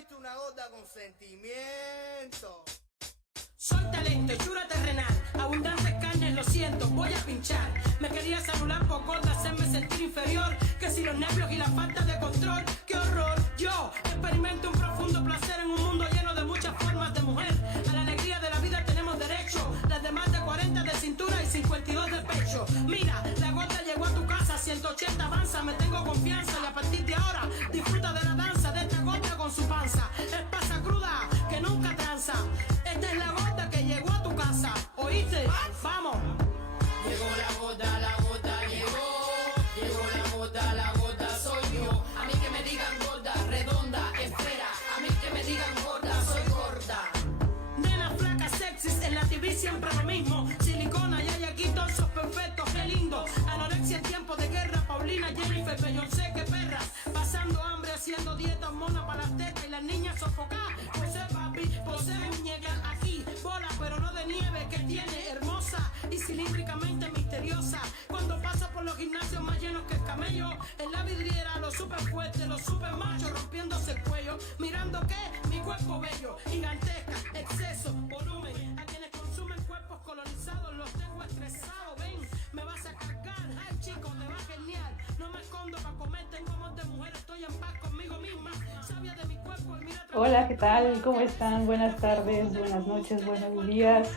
visto una gorda con sentimiento. Soy talento, hechura terrenal, abundantes carnes, lo siento, voy a pinchar. Me quería celular por gorda, hacerme sentir inferior. Que si los nervios y la falta de control, qué horror. Yo experimento un profundo placer en un mundo lleno de muchas formas de mujer. A la alegría de la vida tenemos derecho, las de más de 40 de cintura y 52 de pecho. Mira, la gorda llegó a tu casa, 180 avanza, me tengo confianza. Y a partir de ahora, disfruta de la danza de esta gorda con su panza. Es pasa cruda, que nunca tranza. Esta es la gorda que llegó a tu casa, ¿oíste? ¡Vamos! Llegó la gota llegó. Llegó la gota soy yo. A mí que me digan gorda, redonda, espera. A mí que me digan gorda, soy gorda. Nena flaca, sexys, en la TV siempre lo mismo. Silicona y hay aquí torsos perfectos, qué lindo. Anorexia en tiempo de guerra, Paulina, Jennifer, Beyoncé, qué perra. Pasando hambre, haciendo dieta, mona para las tetas y las niñas sofocadas. Posee papi, posee muñeca aquí. Bola, pero no de nieve, que tiene hermosa y cilíndricamente misteriosa. Cuando pasa por los gimnasios más llenos que el camello, en la vidriera, los super fuertes, los super machos rompiéndose el cuello. Mirando que mi cuerpo bello, gigantesca, exceso, volumen. A quienes consumen cuerpos colonizados los tengo estresados. Ven, me vas a cargar. Ay, chicos, te va genial. No me escondo para comer, tengo amor de mujer, estoy en paz conmigo misma. Sabia de mi cuerpo y mira. Hola, ¿qué tal? ¿Cómo están? Buenas tardes, buenas noches, buenos días.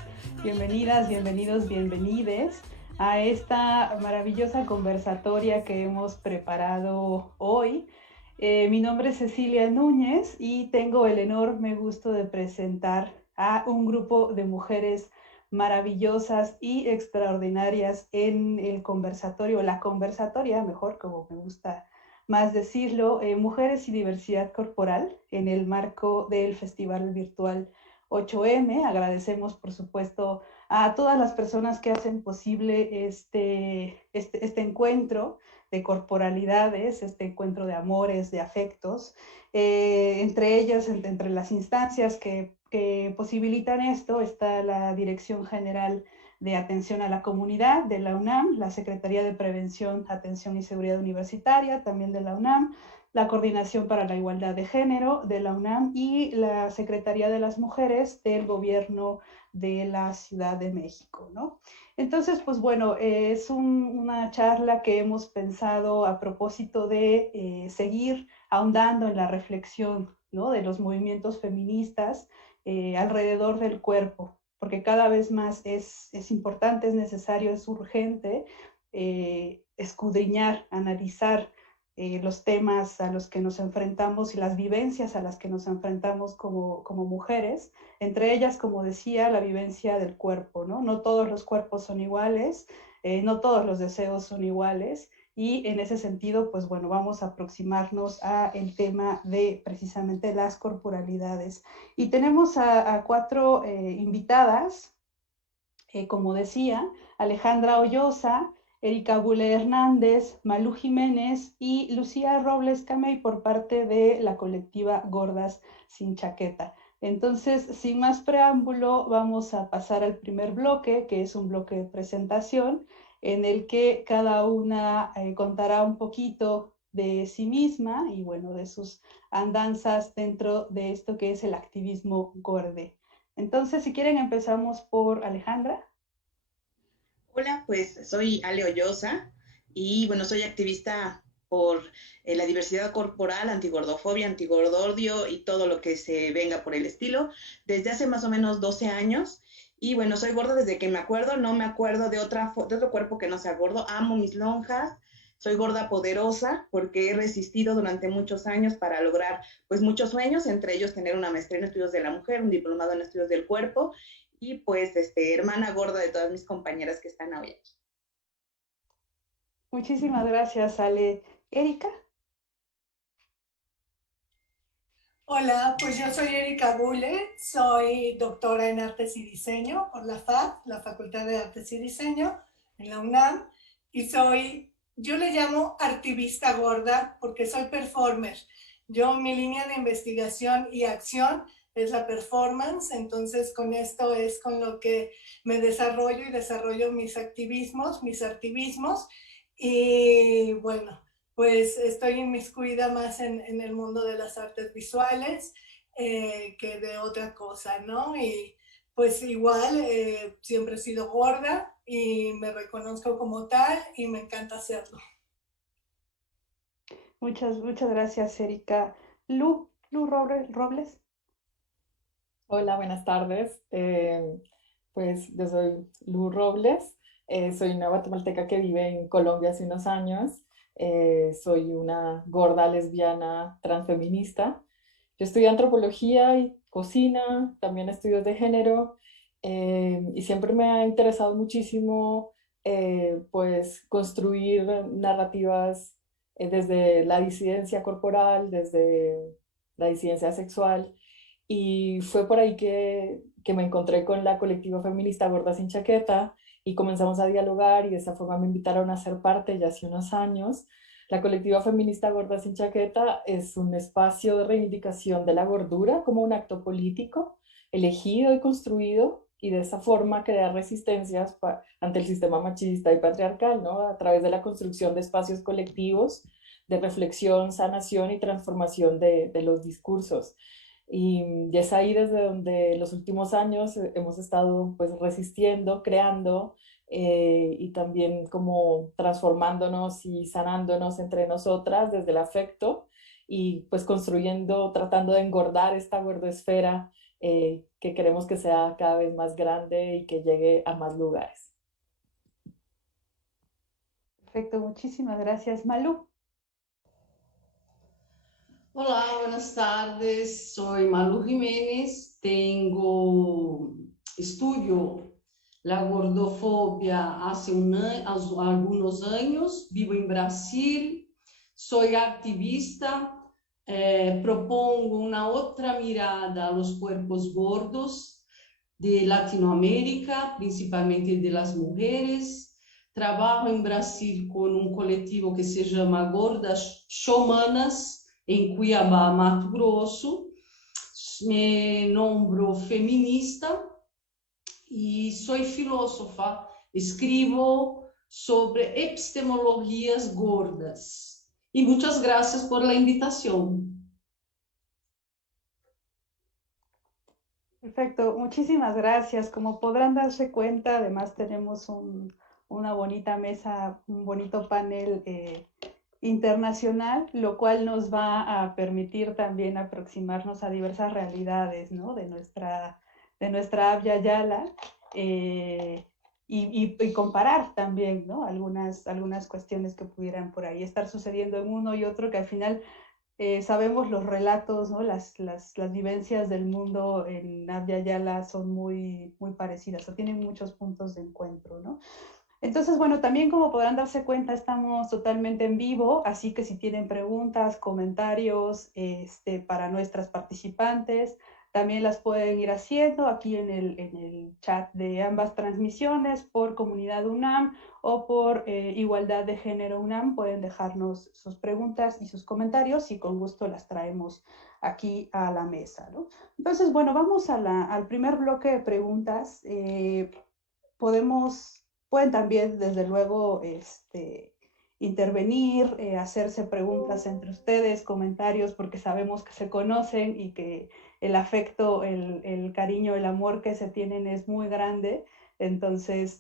Bienvenidas, bienvenidos, bienvenides a esta maravillosa conversatoria que hemos preparado hoy. Mi nombre es Cecilia Núñez y tengo el enorme gusto de presentar a un grupo de mujeres maravillosas y extraordinarias en el conversatorio, la conversatoria, mejor como me gusta más decirlo, Mujeres y Diversidad Corporal, en el marco del Festival Virtual 8M. Agradecemos, por supuesto, a todas las personas que hacen posible este encuentro de corporalidades, este encuentro de amores, de afectos, entre ellas, entre las instancias que posibilitan esto, está la Dirección General de Atención a la Comunidad de la UNAM, la Secretaría de Prevención, Atención y Seguridad Universitaria también de la UNAM, la Coordinación para la Igualdad de Género de la UNAM y la Secretaría de las Mujeres del Gobierno de la Ciudad de México, ¿no? Entonces, pues bueno, es una charla que hemos pensado a propósito de seguir ahondando en la reflexión, ¿no?, de los movimientos feministas alrededor del cuerpo, porque cada vez más es importante, es necesario, es urgente escudriñar, analizar los temas a los que nos enfrentamos y las vivencias a las que nos enfrentamos como mujeres, entre ellas, como decía, la vivencia del cuerpo, ¿no? No todos los cuerpos son iguales, no todos los deseos son iguales, y en ese sentido, pues bueno, vamos a aproximarnos al tema de precisamente las corporalidades. Y tenemos a cuatro invitadas, como decía, Alejandra Hoyosa, Erika Bule Hernández, Malú Jiménez y Lucía Robles Camey por parte de la colectiva Gordas Sin Chaqueta. Entonces, sin más preámbulo, vamos a pasar al primer bloque, que es un bloque de presentación, en el que cada una contará un poquito de sí misma y, bueno, de sus andanzas dentro de esto que es el activismo gorde. Entonces, si quieren, empezamos por Alejandra. Hola, pues soy Ale Hoyosa y bueno, soy activista por la diversidad corporal, antigordofobia, antigordodio y todo lo que se venga por el estilo, desde hace más o menos 12 años. Y bueno, soy gorda desde que me acuerdo, no me acuerdo de otro cuerpo que no sea gordo, amo mis lonjas, soy gorda poderosa porque he resistido durante muchos años para lograr pues muchos sueños, entre ellos tener una maestría en estudios de la mujer, un diplomado en estudios del cuerpo y pues hermana gorda de todas mis compañeras que están hoy aquí. Muchísimas gracias, Ale. Erika. Hola, pues yo soy Erika Bule, soy doctora en Artes y Diseño por la FAD, la Facultad de Artes y Diseño, en la UNAM, y yo le llamo activista gorda porque soy performer. Mi línea de investigación y acción es la performance, entonces con esto es con lo que me desarrollo y desarrollo mis activismos, y bueno, pues estoy inmiscuida más en el mundo de las artes visuales que de otra cosa, ¿no? Y pues igual siempre he sido gorda y me reconozco como tal y me encanta hacerlo. Muchas gracias, Erika. Lu Robles. Hola, buenas tardes. Pues yo soy Lu Robles, soy una guatemalteca que vive en Colombia hace unos años. Soy una gorda lesbiana transfeminista. Yo estudié antropología y cocina, también estudios de género, y siempre me ha interesado muchísimo pues construir narrativas desde la disidencia corporal, desde la disidencia sexual. Y fue por ahí que me encontré con la colectiva feminista Gorda Sin Chaqueta y comenzamos a dialogar y de esa forma me invitaron a ser parte ya hace unos años. La colectiva feminista Gorda Sin Chaqueta es un espacio de reivindicación de la gordura como un acto político elegido y construido y de esa forma crear resistencias ante el sistema machista y patriarcal, ¿no? A través de la construcción de espacios colectivos de reflexión, sanación y transformación de los discursos. Y es ahí desde donde los últimos años hemos estado pues resistiendo, creando y también como transformándonos y sanándonos entre nosotras desde el afecto y pues construyendo, tratando de engordar esta gordosfera que queremos que sea cada vez más grande y que llegue a más lugares. Perfecto, muchísimas gracias. Malu. Olá, buenas tardes. Soy Malu Jiménez. Estudio la gordofobia hace algunos años. Vivo en Brasil. Soy activista. Propongo una otra mirada a los cuerpos gordos de Latinoamérica, principalmente de las mujeres. Trabajo en Brasil con un colectivo que se llama Gordas Showmanas, em Cuiabá, Mato Grosso. Me nombro feminista e sou filósofa. Escribo sobre epistemologias gordas. E muitas graças por la invitação. Perfecto, muchísimas gracias. Como podrán darse cuenta, además tenemos una bonita mesa, un bonito panel internacional, lo cual nos va a permitir también aproximarnos a diversas realidades, ¿no? de nuestra Abya Yala y comparar también, ¿no? algunas cuestiones que pudieran por ahí estar sucediendo en uno y otro, que al final sabemos los relatos, ¿no? las vivencias del mundo en Abya Yala son muy, muy parecidas o tienen muchos puntos de encuentro, ¿no? Entonces, bueno, también como podrán darse cuenta, estamos totalmente en vivo, así que si tienen preguntas, comentarios para nuestras participantes, también las pueden ir haciendo aquí en el chat de ambas transmisiones, por Comunidad UNAM o por Igualdad de Género UNAM. Pueden dejarnos sus preguntas y sus comentarios y con gusto las traemos aquí a la mesa, ¿no? Entonces, bueno, vamos al primer bloque de preguntas. Pueden también, desde luego, intervenir, hacerse preguntas entre ustedes, comentarios, porque sabemos que se conocen y que el afecto, el cariño, el amor que se tienen es muy grande. Entonces,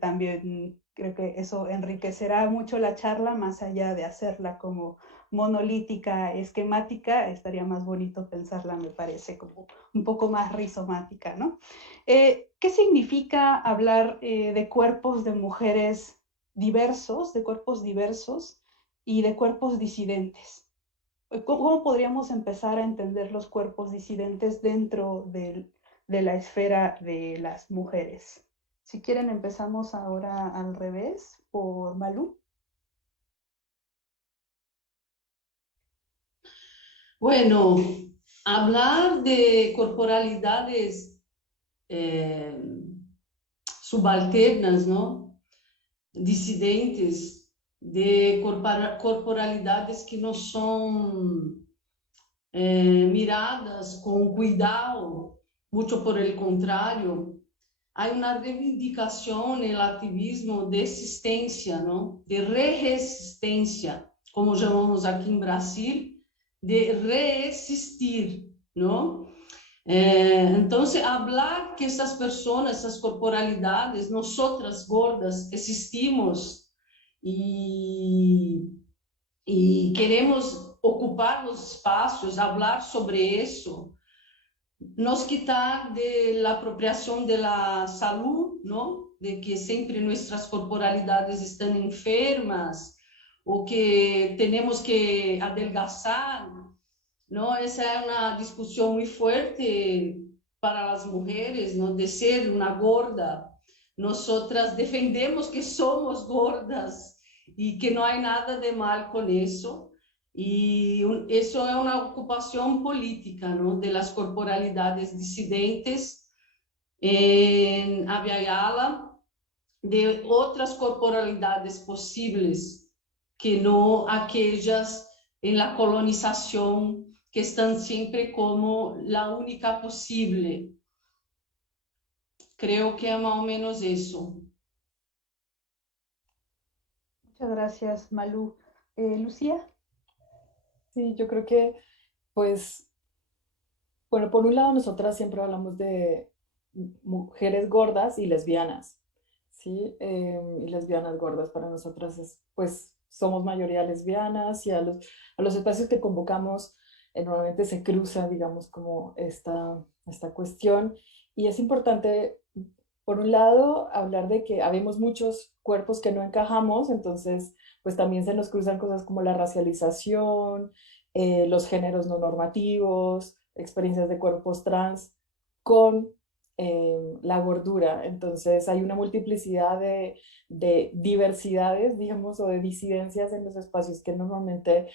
también creo que eso enriquecerá mucho la charla, más allá de hacerla como monolítica, esquemática. Estaría más bonito pensarla, me parece, como un poco más rizomática, ¿no? ¿Qué significa hablar de cuerpos de mujeres diversos, de cuerpos diversos y de cuerpos disidentes? ¿Cómo podríamos empezar a entender los cuerpos disidentes dentro de la esfera de las mujeres? Si quieren, empezamos ahora al revés, por Malu. Bueno, hablar de corporalidades subalternas, ¿no? Disidentes, de corporalidades que no son miradas con cuidado, mucho por el contrario. Hay una reivindicación en el activismo de existencia, ¿no? De resistencia, como llamamos aquí en Brasil, de reexistir, ¿no? Entonces, hablar que esas personas, esas corporalidades, nosotras gordas, existimos y queremos ocupar los espacios, hablar sobre eso, nos quitar de la apropiación de la salud, ¿no? De que siempre nuestras corporalidades están enfermas o que tenemos que adelgazar, ¿no? Esa es una discusión muy fuerte para las mujeres, ¿no? De ser una gorda. Nosotras defendemos que somos gordas y que no hay nada de mal con eso. Y eso es una ocupación política, ¿no? De las corporalidades disidentes en Abya Yala, de otras corporalidades posibles que no aquellas en la colonización que están siempre como la única posible. Creo que es más o menos eso. Muchas gracias, Malú. Lucía. Sí, yo creo que, pues, bueno, por un lado nosotras siempre hablamos de mujeres gordas y lesbianas, ¿sí? Y lesbianas gordas para nosotras es, pues, somos mayoría lesbianas y a los espacios que convocamos normalmente se cruza, digamos, como esta cuestión. Y es importante, por un lado, hablar de que habemos muchos cuerpos que no encajamos, entonces, pues también se nos cruzan cosas como la racialización, los géneros no normativos, experiencias de cuerpos trans con la gordura. Entonces hay una multiplicidad de diversidades, digamos, o de disidencias en los espacios que normalmente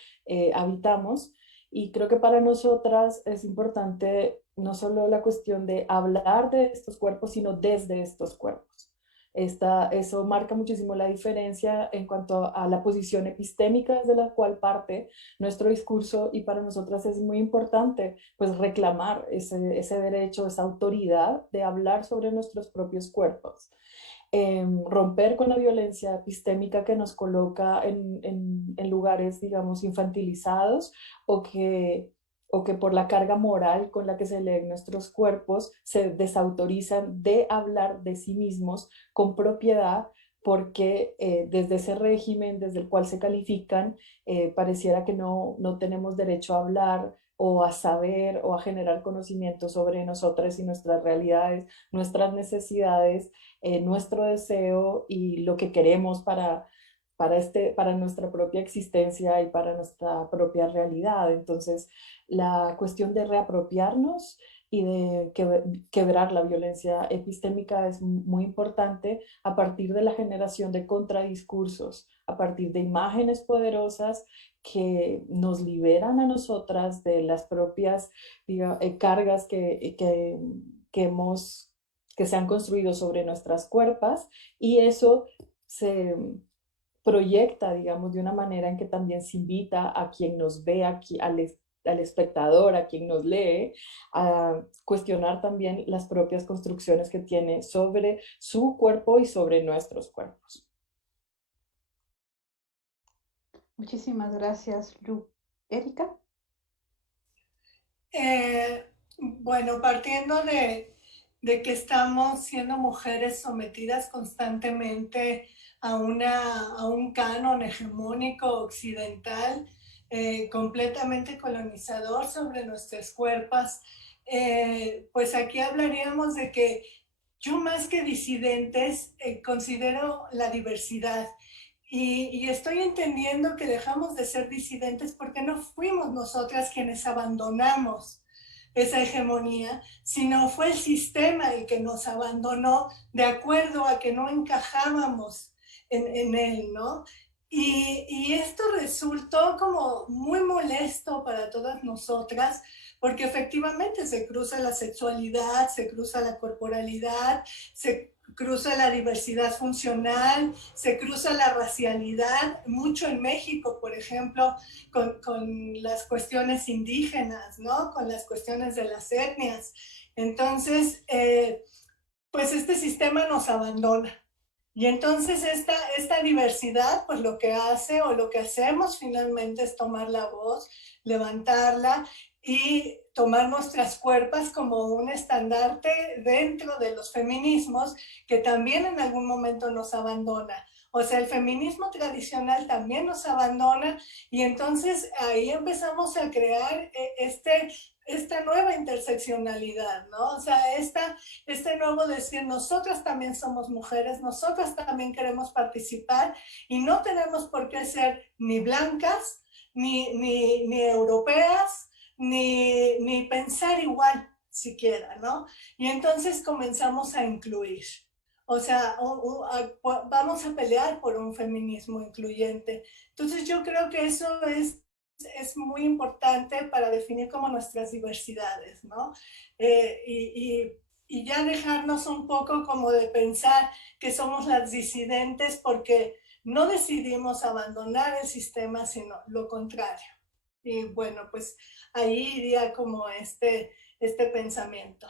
habitamos. Y creo que para nosotras es importante no solo la cuestión de hablar de estos cuerpos, sino desde estos cuerpos. Eso marca muchísimo la diferencia en cuanto a la posición epistémica desde la cual parte nuestro discurso, y para nosotras es muy importante pues reclamar ese derecho, esa autoridad de hablar sobre nuestros propios cuerpos. Romper con la violencia epistémica que nos coloca en lugares, digamos, infantilizados o que por la carga moral con la que se leen nuestros cuerpos se desautorizan de hablar de sí mismos con propiedad, porque desde ese régimen desde el cual se califican, pareciera que no tenemos derecho a hablar o a saber o a generar conocimiento sobre nosotras y nuestras realidades, nuestras necesidades, nuestro deseo y lo que queremos para nuestra propia existencia y para nuestra propia realidad. Entonces, la cuestión de reapropiarnos y de quebrar la violencia epistémica es muy importante a partir de la generación de contradiscursos, a partir de imágenes poderosas que nos liberan a nosotras de las propias cargas que se han construido sobre nuestras cuerpos, y eso se proyecta, digamos, de una manera en que también se invita a quien nos ve, al espectador, a quien nos lee, a cuestionar también las propias construcciones que tiene sobre su cuerpo y sobre nuestros cuerpos. Muchísimas gracias, Lu. Erika. Bueno, partiendo de que estamos siendo mujeres sometidas constantemente a un canon hegemónico occidental, completamente colonizador sobre nuestros cuerpos, pues aquí hablaríamos de que yo, más que disidentes, considero la diversidad. Y estoy entendiendo que dejamos de ser disidentes porque no fuimos nosotras quienes abandonamos esa hegemonía, sino fue el sistema el que nos abandonó de acuerdo a que no encajábamos en él, ¿no? Y esto resultó como muy molesto para todas nosotras, porque efectivamente se cruza la sexualidad, se cruza la corporalidad, se cruza la diversidad funcional, se cruza la racialidad, mucho en México, por ejemplo, con las cuestiones indígenas, ¿no? Con las cuestiones de las etnias. Entonces, pues este sistema nos abandona. Y entonces esta diversidad, pues lo que hace o lo que hacemos finalmente es tomar la voz, levantarla y tomar nuestras cuerpas como un estandarte dentro de los feminismos que también en algún momento nos abandona. O sea, el feminismo tradicional también nos abandona y entonces ahí empezamos a crear esta nueva interseccionalidad, ¿no? O sea, este nuevo decir, nosotras también somos mujeres, nosotras también queremos participar y no tenemos por qué ser ni blancas, ni europeas, ni pensar igual siquiera, ¿no? Y entonces comenzamos a incluir. O sea, vamos a pelear por un feminismo incluyente. Entonces yo creo que eso es muy importante para definir como nuestras diversidades, ¿no? Y ya dejarnos un poco como de pensar que somos las disidentes porque no decidimos abandonar el sistema, sino lo contrario. Y bueno, pues ahí iría como este pensamiento.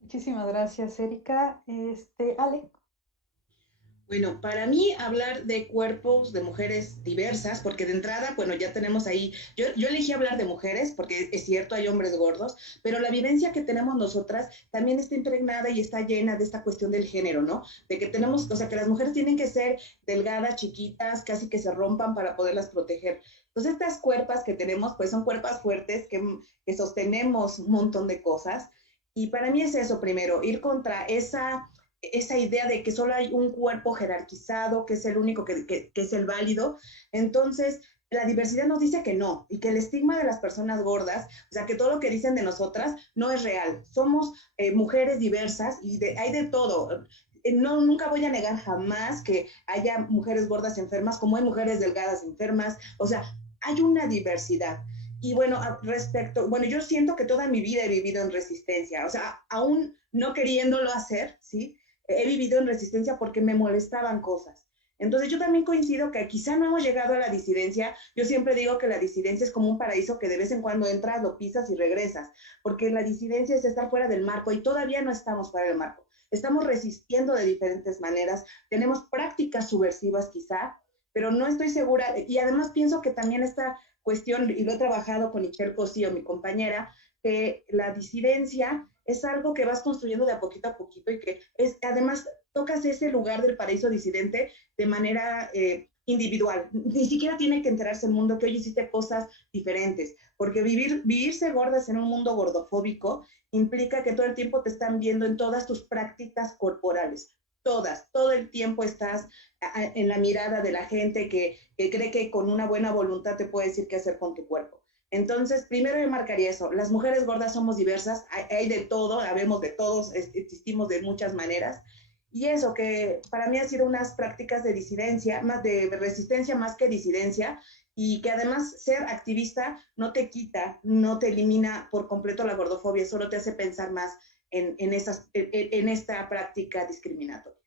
Muchísimas gracias, Erika. Ale. Bueno, para mí hablar de cuerpos de mujeres diversas, porque de entrada, bueno, ya tenemos ahí, yo elegí hablar de mujeres, porque es cierto, hay hombres gordos, pero la vivencia que tenemos nosotras también está impregnada y está llena de esta cuestión del género, ¿no? De que tenemos, o sea, que las mujeres tienen que ser delgadas, chiquitas, casi que se rompan para poderlas proteger. Entonces, estas cuerpas que tenemos, pues son cuerpas fuertes que sostenemos un montón de cosas. Y para mí es eso primero, ir contra esa idea de que solo hay un cuerpo jerarquizado, que es el único que es el válido. Entonces, la diversidad nos dice que no, y que el estigma de las personas gordas, o sea, que todo lo que dicen de nosotras no es real. Somos mujeres diversas y hay de todo. No, nunca voy a negar jamás que haya mujeres gordas enfermas, como hay mujeres delgadas enfermas. O sea, hay una diversidad. Y bueno, bueno, yo siento que toda mi vida he vivido en resistencia, o sea, aún no queriéndolo hacer, ¿sí? He vivido en resistencia porque me molestaban cosas. Entonces yo también coincido que quizá no hemos llegado a la disidencia. Yo siempre digo que la disidencia es como un paraíso que de vez en cuando entras, lo pisas y regresas, porque la disidencia es estar fuera del marco y todavía no estamos fuera del marco. Estamos resistiendo de diferentes maneras, tenemos prácticas subversivas quizá, pero no estoy segura. Y además pienso que también esta cuestión, y lo he trabajado con Ixchel Cosío, mi compañera, que la disidencia es algo que vas construyendo de a poquito y que además tocas ese lugar del paraíso disidente de manera individual. Ni siquiera tiene que enterarse el mundo que hoy hiciste cosas diferentes, porque vivirse gordas en un mundo gordofóbico implica que todo el tiempo te están viendo en todas tus prácticas corporales. Todo el tiempo estás en la mirada de la gente que cree que con una buena voluntad te puede decir qué hacer con tu cuerpo. Entonces, primero yo marcaría eso, las mujeres gordas somos diversas, hay de todo, habemos de todos, existimos de muchas maneras, y eso que para mí ha sido unas prácticas de disidencia, más de resistencia más que disidencia, y que además ser activista no te quita, no te elimina por completo la gordofobia, solo te hace pensar más en esta práctica discriminatoria.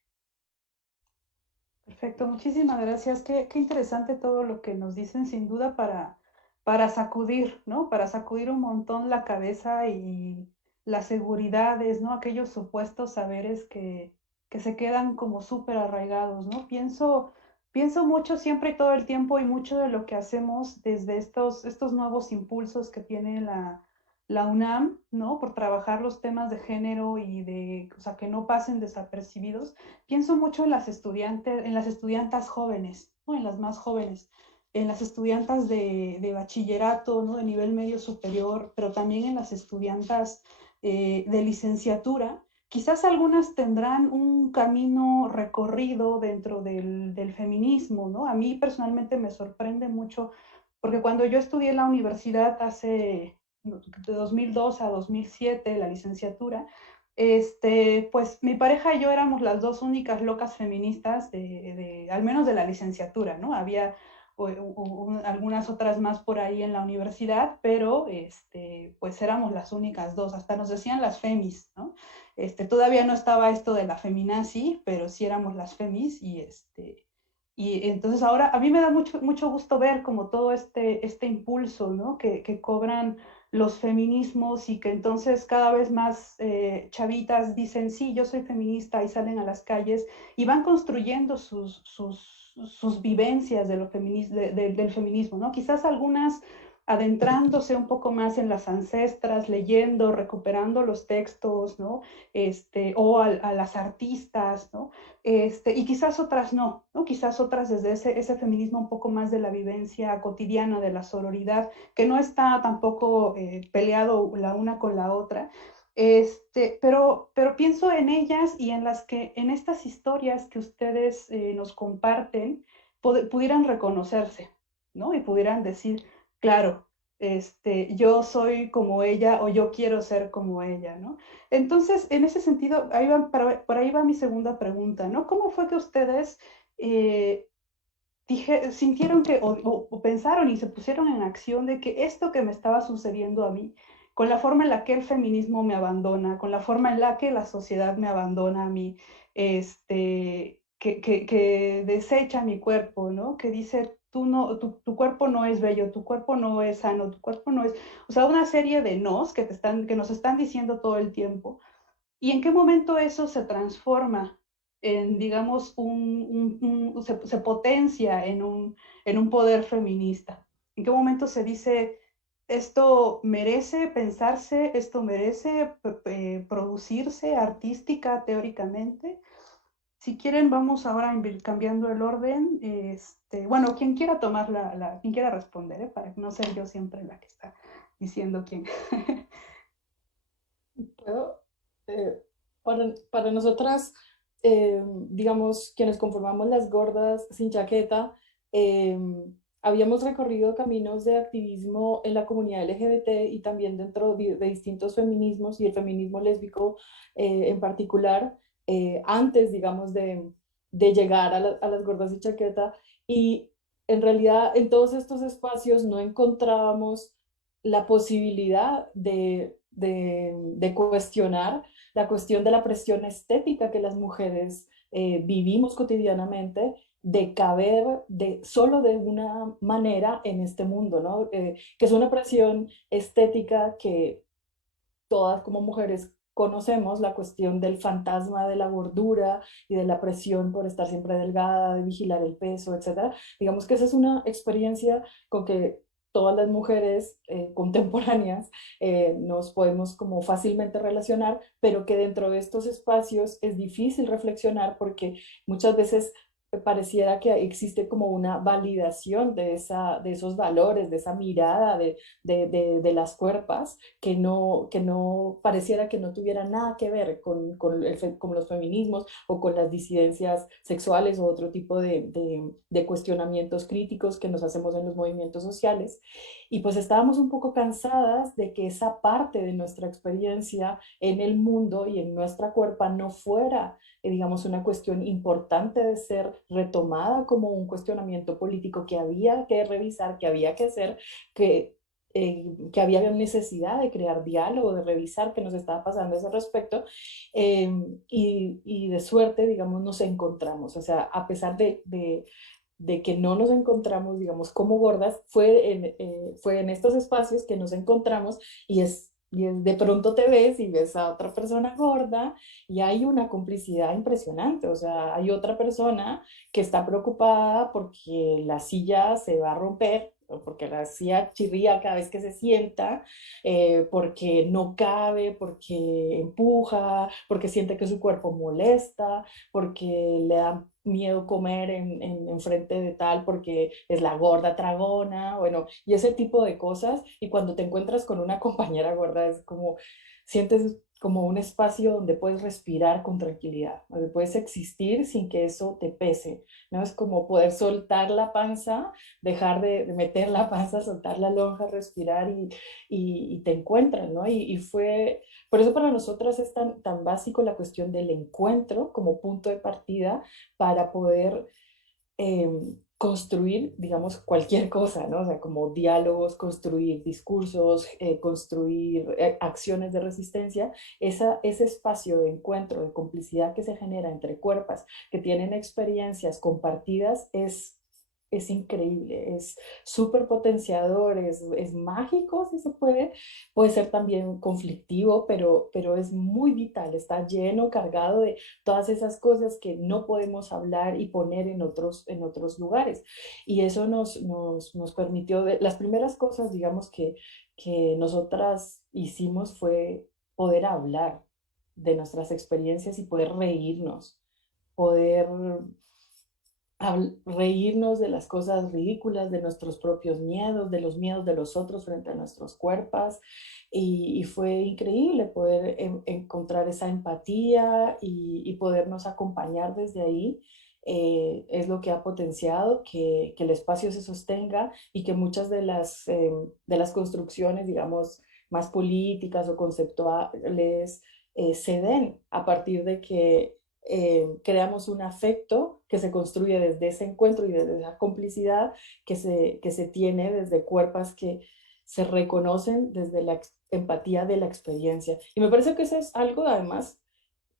Perfecto, muchísimas gracias. Qué interesante todo lo que nos dicen, sin duda, para sacudir, ¿no? Para sacudir un montón la cabeza y las seguridades, ¿no? Aquellos supuestos saberes que se quedan como súper arraigados, ¿no? Pienso mucho siempre y todo el tiempo y mucho de lo que hacemos desde estos nuevos impulsos que tiene la UNAM, ¿no? Por trabajar los temas de género y o sea, que no pasen desapercibidos. Pienso mucho en las estudiantas jóvenes, ¿no? En las más jóvenes, en las estudiantas de bachillerato, ¿no? De nivel medio superior, pero también en las estudiantas de licenciatura. Quizás algunas tendrán un camino recorrido dentro del feminismo, ¿no? A mí personalmente me sorprende mucho, porque cuando yo estudié en la universidad de 2002 a 2007, la licenciatura, pues mi pareja y yo éramos las dos únicas locas feministas al menos de la licenciatura, ¿no? Había algunas otras más por ahí en la universidad, pero pues éramos las únicas dos, hasta nos decían las femis, ¿no? Todavía no estaba esto de la feminazi, pero sí éramos las femis y entonces ahora a mí me da mucho gusto ver como todo este impulso, ¿no? que cobran los feminismos y que entonces cada vez más chavitas dicen, sí, yo soy feminista y salen a las calles y van construyendo sus vivencias del feminismo, ¿no? Quizás algunas adentrándose un poco más en las ancestras, leyendo, recuperando los textos, ¿no? O a las artistas, ¿no? Y quizás otras no, ¿no? Quizás otras desde ese feminismo un poco más de la vivencia cotidiana, de la sororidad, que no está tampoco peleado la una con la otra. Pero pienso en ellas y en estas historias que ustedes nos comparten, pudieran reconocerse, ¿no? Y pudieran decir, claro, yo soy como ella o yo quiero ser como ella, ¿no? Entonces, en ese sentido, por ahí va mi segunda pregunta, ¿no? ¿Cómo fue que ustedes eh, sintieron o pensaron y se pusieron en acción de que esto que me estaba sucediendo a mí, con la forma en la que el feminismo me abandona, con la forma en la que la sociedad me abandona a mí, que desecha mi cuerpo, ¿no? Que dice, tu cuerpo no es bello, tu cuerpo no es sano, tu cuerpo no es... O sea, una serie de nos que nos están diciendo todo el tiempo. ¿Y en qué momento eso se transforma en, digamos, se potencia en un poder feminista? ¿En qué momento se dice, esto merece pensarse, esto merece producirse artística, teóricamente? Si quieren, vamos ahora cambiando el orden. Bueno, quien quiera tomar quien quiera responder, para no ser yo siempre la que está diciendo quién. ¿Puedo? Eh, para nosotras, digamos, quienes conformamos las gordas sin chaqueta, eh, habíamos recorrido caminos de activismo en la comunidad LGBT y también dentro de distintos feminismos y el feminismo lésbico en particular, antes, digamos, de llegar a las gordas sin chaqueta. Y en realidad en todos estos espacios no encontrábamos la posibilidad de cuestionar la cuestión de la presión estética que las mujeres vivimos cotidianamente, de caber solo de una manera en este mundo, ¿no? Que es una presión estética que todas como mujeres conocemos, la cuestión del fantasma de la gordura y de la presión por estar siempre delgada, de vigilar el peso, etcétera. Digamos que esa es una experiencia con que todas las mujeres contemporáneas nos podemos como fácilmente relacionar, pero que dentro de estos espacios es difícil reflexionar porque muchas veces pareciera que existe como una validación de esos valores, de esa mirada de las cuerpas que no pareciera que no tuviera nada que ver con los feminismos o con las disidencias sexuales o otro tipo de cuestionamientos críticos que nos hacemos en los movimientos sociales. Y pues estábamos un poco cansadas de que esa parte de nuestra experiencia en el mundo y en nuestra cuerpa no fuera digamos, una cuestión importante de ser retomada como un cuestionamiento político que había que revisar, que había que hacer, que había necesidad de crear diálogo, de revisar qué nos estaba pasando a ese respecto, y de suerte, digamos, nos encontramos. O sea, a pesar de que no nos encontramos, digamos, como gordas, fue en estos espacios que nos encontramos y de pronto te ves y ves a otra persona gorda y hay una complicidad impresionante. O sea, hay otra persona que está preocupada porque la silla se va a romper, o porque la silla chirría cada vez que se sienta, porque no cabe, porque empuja, porque siente que su cuerpo molesta, porque le da miedo comer en frente de tal porque es la gorda tragona, bueno, y ese tipo de cosas. Y cuando te encuentras con una compañera gorda es como, sientes como un espacio donde puedes respirar con tranquilidad, donde puedes existir sin que eso te pese, ¿no? Es como poder soltar la panza, dejar de meter la panza, soltar la lonja, respirar y te encuentran, ¿no? Y fue, por eso para nosotras es tan básico la cuestión del encuentro como punto de partida para poder construir, digamos, cualquier cosa, ¿no? O sea, como diálogos, construir discursos, construir acciones de resistencia, ese espacio de encuentro, de complicidad que se genera entre cuerpos que tienen experiencias compartidas es increíble, es súper potenciador, es mágico, si se puede ser también conflictivo, pero es muy vital, está lleno, cargado de todas esas cosas que no podemos hablar y poner en otros lugares. Y eso nos permitió, las primeras cosas, digamos, que nosotras hicimos fue poder hablar de nuestras experiencias y poder reírnos, poder reírnos de las cosas ridículas, de nuestros propios miedos, de los miedos de los otros frente a nuestros cuerpos. Y fue increíble poder encontrar esa empatía y podernos acompañar desde ahí. Es lo que ha potenciado que el espacio se sostenga y que muchas de las construcciones, digamos, más políticas o conceptuales se den a partir de que creamos un afecto que se construye desde ese encuentro y desde esa complicidad que se tiene desde cuerpos que se reconocen desde la empatía de la experiencia. Y me parece que eso es algo además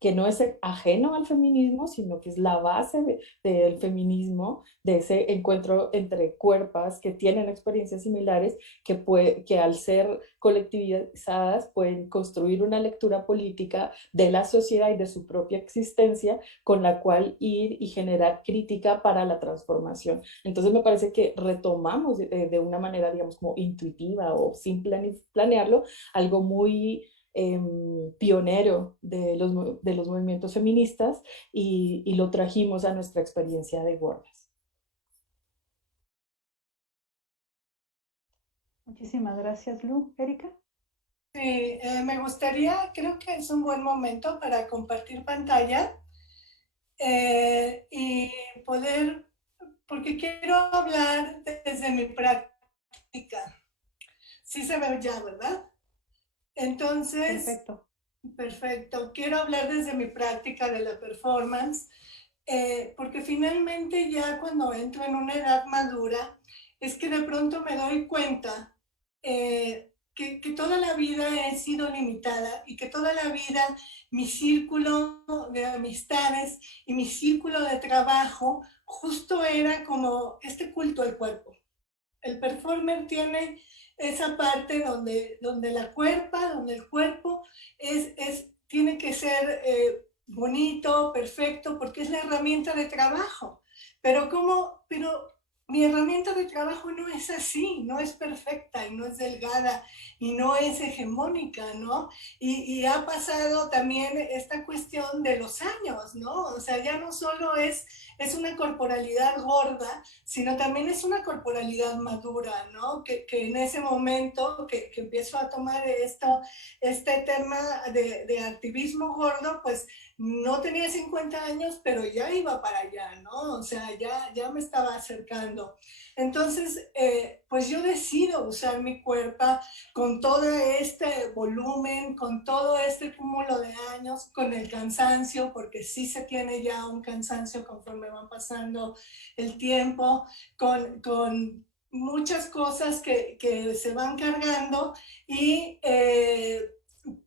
que no es ajeno al feminismo, sino que es la base del feminismo, de ese encuentro entre cuerpos que tienen experiencias similares, que al ser colectivizadas pueden construir una lectura política de la sociedad y de su propia existencia, con la cual ir y generar crítica para la transformación. Entonces me parece que retomamos de una manera, digamos, como intuitiva o sin planearlo, algo muy pionero de los movimientos feministas y lo trajimos a nuestra experiencia de gordas. Muchísimas gracias, Lu. Erika. Sí, me gustaría, creo que es un buen momento para compartir pantalla y poder, porque quiero hablar desde mi práctica. Sí se ve ya, ¿verdad? Entonces, perfecto. Quiero hablar desde mi práctica de la performance, porque finalmente ya cuando entro en una edad madura, es que de pronto me doy cuenta que toda la vida he sido limitada y que toda la vida mi círculo de amistades y mi círculo de trabajo justo era como este culto al cuerpo. El performer tiene esa parte donde el cuerpo tiene que ser bonito, perfecto, porque es la herramienta de trabajo. Pero mi herramienta de trabajo no es así, no es perfecta y no es delgada y no es hegemónica, ¿no? Y ha pasado también esta cuestión de los años, ¿no? O sea, ya no solo es una corporalidad gorda, sino también es una corporalidad madura, ¿no? Que en ese momento que empiezo a tomar este tema de activismo gordo, pues no tenía 50 años, pero ya iba para allá, ¿no? O sea, ya me estaba acercando. Entonces, pues yo decido usar mi cuerpo con todo este volumen, con todo este cúmulo de años, con el cansancio, porque sí se tiene ya un cansancio conforme van pasando el tiempo, con muchas cosas que se van cargando y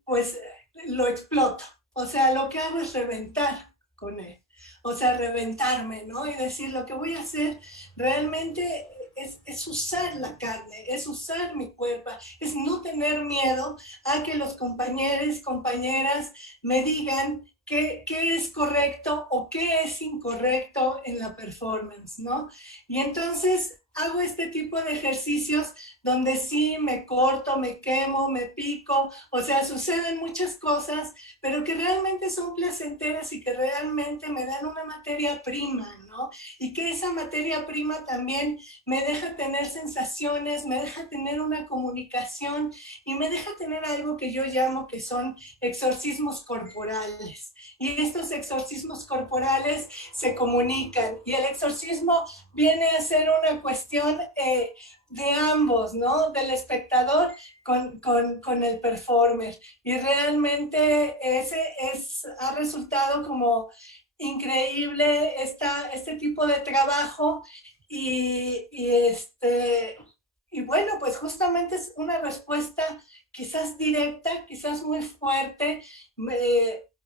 pues lo exploto. O sea, lo que hago es reventar con él. O sea, reventarme, ¿no? Y decir, lo que voy a hacer realmente es usar la carne, es usar mi cuerpo, es no tener miedo a que los compañeras me digan qué es correcto o qué es incorrecto en la performance, ¿no? Y entonces hago este tipo de ejercicios donde sí me corto, me quemo, me pico, o sea, suceden muchas cosas, pero que realmente son placenteras y que realmente me dan una materia prima, ¿no? Y que esa materia prima también me deja tener sensaciones, me deja tener una comunicación y me deja tener algo que yo llamo que son exorcismos corporales. Y estos exorcismos corporales se comunican y el exorcismo viene a ser una cuestión de ambos, ¿no? Del espectador con el performer. Y realmente ha resultado como increíble este tipo de trabajo y bueno, pues justamente es una respuesta quizás directa, quizás muy fuerte,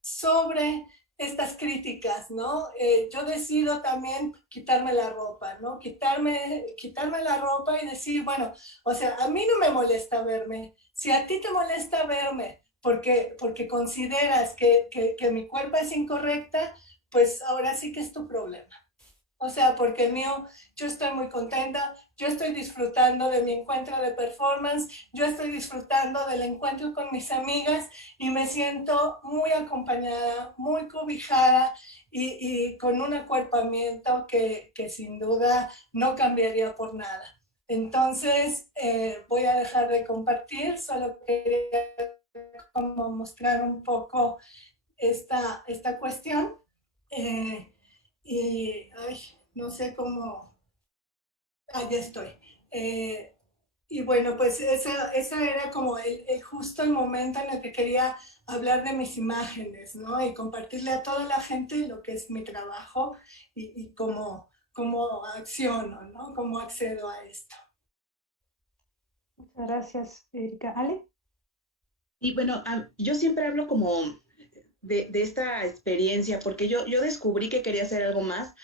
sobre estas críticas, ¿no? Yo decido también quitarme la ropa, ¿no? Quitarme la ropa y decir, bueno, o sea, a mí no me molesta verme. Si a ti te molesta verme porque consideras que mi cuerpo es incorrecta, pues ahora sí que es tu problema. O sea, porque el mío, yo estoy muy contenta, yo estoy disfrutando de mi encuentro de performance, yo estoy disfrutando del encuentro con mis amigas y me siento muy acompañada, muy cobijada y con un acuerpamiento que sin duda no cambiaría por nada. Entonces, voy a dejar de compartir, solo quería como mostrar un poco esta cuestión. Y ay, no sé cómo, ya estoy. Eh, y bueno, pues esa era como justo el momento en el que quería hablar de mis imágenes, ¿no? Y compartirle a toda la gente lo que es mi trabajo y cómo acciono, ¿no? Cómo accedo a esto. Muchas gracias, Erika. ¿Ale? Y bueno, yo siempre hablo como de esta experiencia, porque yo descubrí que quería hacer algo más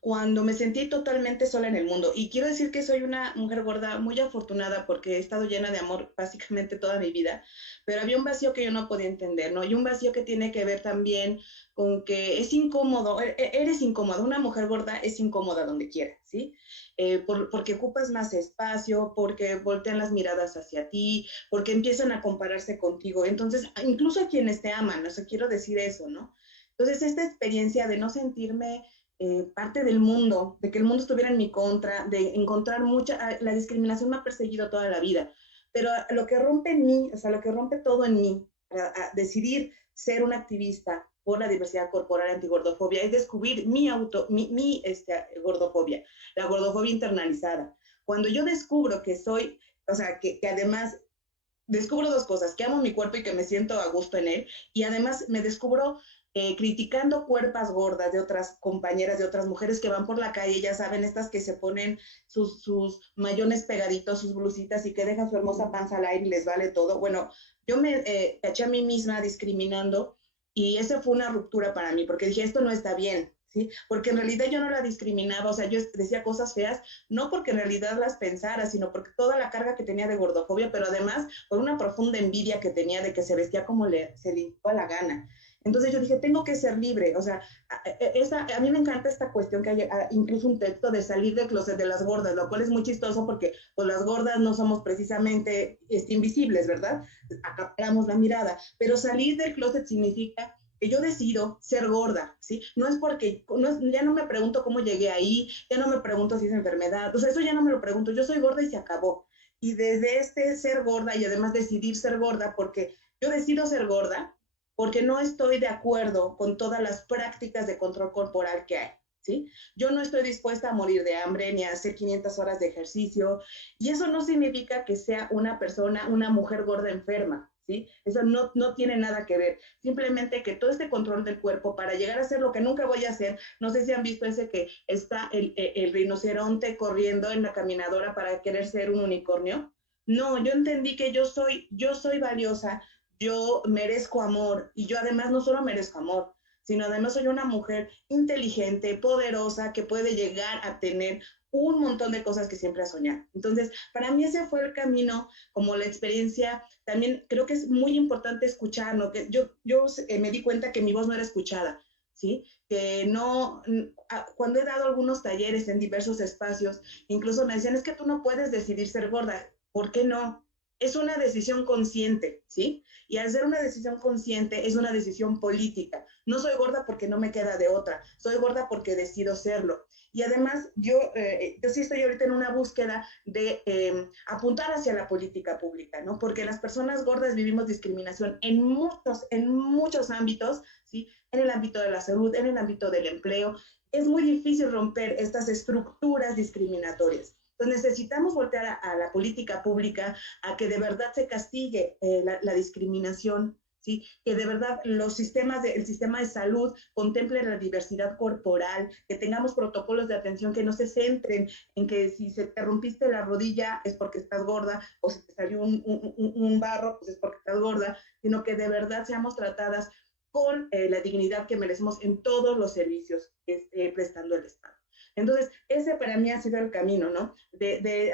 cuando me sentí totalmente sola en el mundo. Y quiero decir que soy una mujer gorda muy afortunada porque he estado llena de amor básicamente toda mi vida, pero había un vacío que yo no podía entender, ¿no? Y un vacío que tiene que ver también con que es incómodo, eres incómoda, una mujer gorda es incómoda donde quiera, ¿sí? Porque ocupas más espacio, porque voltean las miradas hacia ti, porque empiezan a compararse contigo. Entonces, incluso a quienes te aman, o sea, quiero decir eso, ¿no? Entonces, esta experiencia de no sentirme parte del mundo, de que el mundo estuviera en mi contra, de encontrar la discriminación me ha perseguido toda la vida, pero lo que rompe en mí, o sea, lo que rompe todo en mí, a decidir ser una activista por la diversidad corporal antigordofobia es descubrir mi gordofobia, la gordofobia internalizada. Cuando yo descubro que soy, o sea, que además descubro dos cosas, que amo mi cuerpo y que me siento a gusto en él, y además me descubro criticando cuerpas gordas de otras compañeras, de otras mujeres que van por la calle, ya saben, estas que se ponen sus mayones pegaditos, sus blusitas y que dejan su hermosa panza al aire y les vale todo. Bueno, yo me caché a mí misma discriminando y esa fue una ruptura para mí, porque dije, esto no está bien, ¿sí? Porque en realidad yo no la discriminaba, o sea, yo decía cosas feas, no porque en realidad las pensara, sino porque toda la carga que tenía de gordofobia, pero además por una profunda envidia que tenía de que se vestía como se le dio la gana. Entonces yo dije, tengo que ser libre, o sea, a mí me encanta esta cuestión que hay incluso un texto de salir del closet de las gordas, lo cual es muy chistoso porque pues las gordas no somos precisamente invisibles, ¿verdad? Acaparamos la mirada, pero salir del closet significa que yo decido ser gorda, ¿sí? No es porque, ya no me pregunto cómo llegué ahí, ya no me pregunto si es enfermedad, o sea, eso ya no me lo pregunto, yo soy gorda y se acabó. Y desde este ser gorda y además decidir ser gorda, porque yo decido ser gorda, porque no estoy de acuerdo con todas las prácticas de control corporal que hay, ¿sí? Yo no estoy dispuesta a morir de hambre ni a hacer 500 horas de ejercicio, y eso no significa que sea una persona, una mujer gorda enferma, ¿sí? Eso no tiene nada que ver, simplemente que todo este control del cuerpo para llegar a hacer lo que nunca voy a hacer, no sé si han visto ese que está el rinoceronte corriendo en la caminadora para querer ser un unicornio. No, yo entendí que yo soy valiosa, yo merezco amor y yo además no solo merezco amor, sino además soy una mujer inteligente, poderosa, que puede llegar a tener un montón de cosas que siempre ha soñado. Entonces, para mí ese fue el camino, como la experiencia. También creo que es muy importante escuchar, ¿no? Que yo me di cuenta que mi voz no era escuchada, ¿sí? Que no, cuando he dado algunos talleres en diversos espacios, incluso me decían, es que tú no puedes decidir ser gorda. ¿Por qué no? Es una decisión consciente, ¿sí? Y al ser una decisión consciente, es una decisión política. No soy gorda porque no me queda de otra, soy gorda porque decido serlo. Y además, yo sí estoy ahorita en una búsqueda de apuntar hacia la política pública, ¿no? Porque las personas gordas vivimos discriminación en muchos ámbitos, ¿sí? En el ámbito de la salud, en el ámbito del empleo. Es muy difícil romper estas estructuras discriminatorias. Entonces necesitamos voltear a la política pública, a que de verdad se castigue la discriminación, ¿sí? Que de verdad el sistema de salud contemple la diversidad corporal, que tengamos protocolos de atención que no se centren en que si se te rompiste la rodilla es porque estás gorda, o si te salió un barro, pues es porque estás gorda, sino que de verdad seamos tratadas con la dignidad que merecemos en todos los servicios que esté prestando el Estado. Entonces, ese para mí ha sido el camino, ¿no?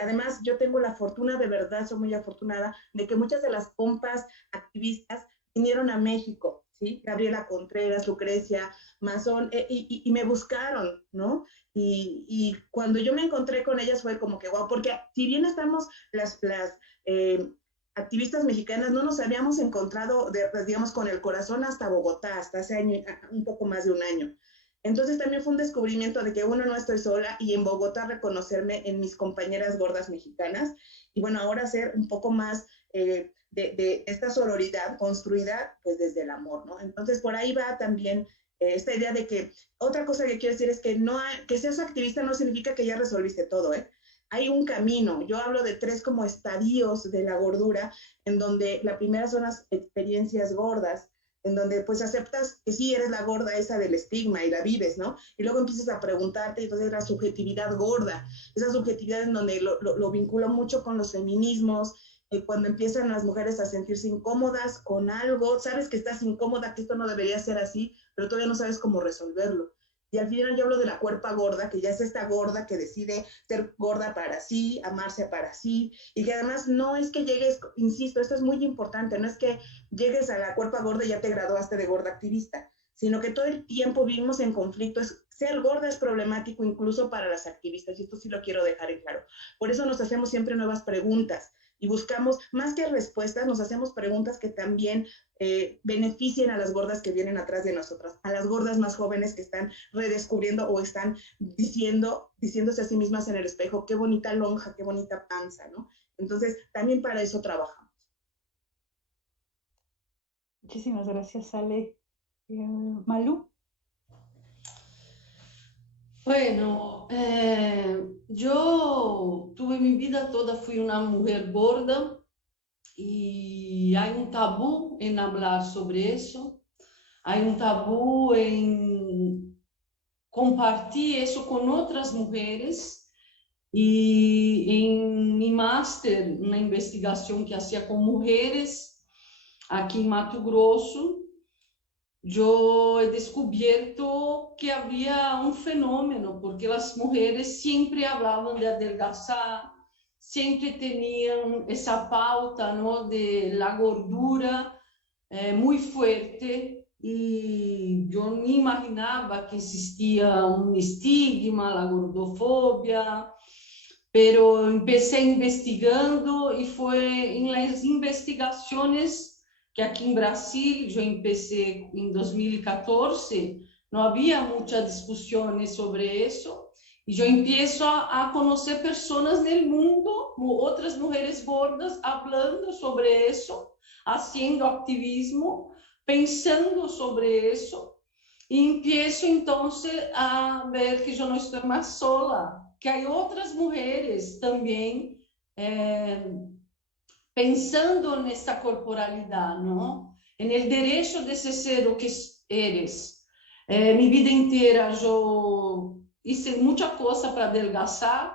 Además, yo tengo la fortuna, de verdad, soy muy afortunada, de que muchas de las compas activistas vinieron a México, ¿sí? Gabriela Contreras, Lucrecia, Mazón, y me buscaron, ¿no? Y cuando yo me encontré con ellas fue como que, wow, porque si bien estamos las activistas mexicanas, no nos habíamos encontrado, digamos, con el corazón hasta Bogotá, hasta hace un poco más de un año. Entonces también fue un descubrimiento de que uno, no estoy sola, y en Bogotá reconocerme en mis compañeras gordas mexicanas, y bueno, ahora ser un poco más de esta sororidad construida pues desde el amor, ¿no? Entonces por ahí va también esta idea de que, otra cosa que quiero decir es que que seas activista no significa que ya resolviste todo, ¿eh? Hay un camino. Yo hablo de 3 como estadios de la gordura, en donde la primera son las experiencias gordas, en donde pues aceptas que sí eres la gorda esa del estigma y la vives, ¿no? Y luego empiezas a preguntarte, entonces la subjetividad gorda, esa subjetividad en donde lo vinculo mucho con los feminismos, cuando empiezan las mujeres a sentirse incómodas con algo, sabes que estás incómoda, que esto no debería ser así, pero todavía no sabes cómo resolverlo. Y al final yo hablo de la cuerpa gorda, que ya es esta gorda que decide ser gorda para sí, amarse para sí, y que además no es que llegues, insisto, esto es muy importante, no es que llegues a la cuerpa gorda y ya te graduaste de gorda activista, sino que todo el tiempo vivimos en conflicto. Ser gorda es problemático incluso para las activistas, y esto sí lo quiero dejar en claro. Por eso nos hacemos siempre nuevas preguntas, y buscamos, más que respuestas, nos hacemos preguntas que también beneficien a las gordas que vienen atrás de nosotras, a las gordas más jóvenes que están redescubriendo o están diciéndose a sí mismas en el espejo, qué bonita lonja, qué bonita panza, ¿no? Entonces, también para eso trabajamos. Muchísimas gracias, Ale. Malú. Bueno, yo tuve mi vida toda, fui una mujer gorda y hay un tabú en hablar sobre eso, hay un tabú en compartir eso con otras mujeres, y en mi máster, una investigación que hacía con mujeres aquí en Mato Grosso, yo he descubierto que había un fenómeno, porque las mujeres siempre hablaban de adelgazar, siempre tenían esa pauta, ¿no?, de la gordura muy fuerte, y yo ni imaginaba que existía un estigma, la gordofobia, pero empecé investigando y fue en las investigaciones que aquí en Brasil, yo empecé en 2014, no había muchas discusiones sobre eso, y yo empiezo a conocer personas del mundo, otras mujeres gordas, hablando sobre eso, haciendo activismo, pensando sobre eso, y empiezo entonces a ver que yo no estoy más sola, que hay otras mujeres también pensando en esta corporalidad, ¿no? En el derecho de ser lo que eres. Mi vida entera yo hice mucha cosa para adelgazar,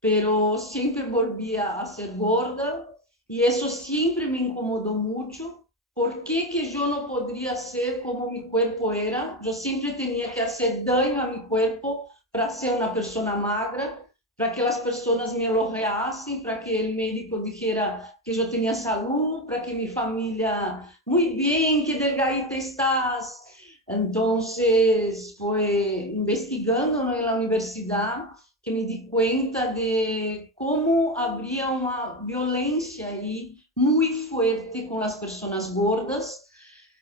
pero siempre volvía a ser gorda, y eso siempre me incomodó mucho. ¿Por qué que yo no podría ser como mi cuerpo era? Yo siempre tenía que hacer daño a mi cuerpo para ser una persona magra, para que las personas me elogiasen, para que el médico dijera que yo tenía salud, para que mi familia, muy bien, qué delgadita estás. Entonces fue investigando, ¿no?, en la universidad que me di cuenta de cómo habría una violencia ahí muy fuerte con las personas gordas,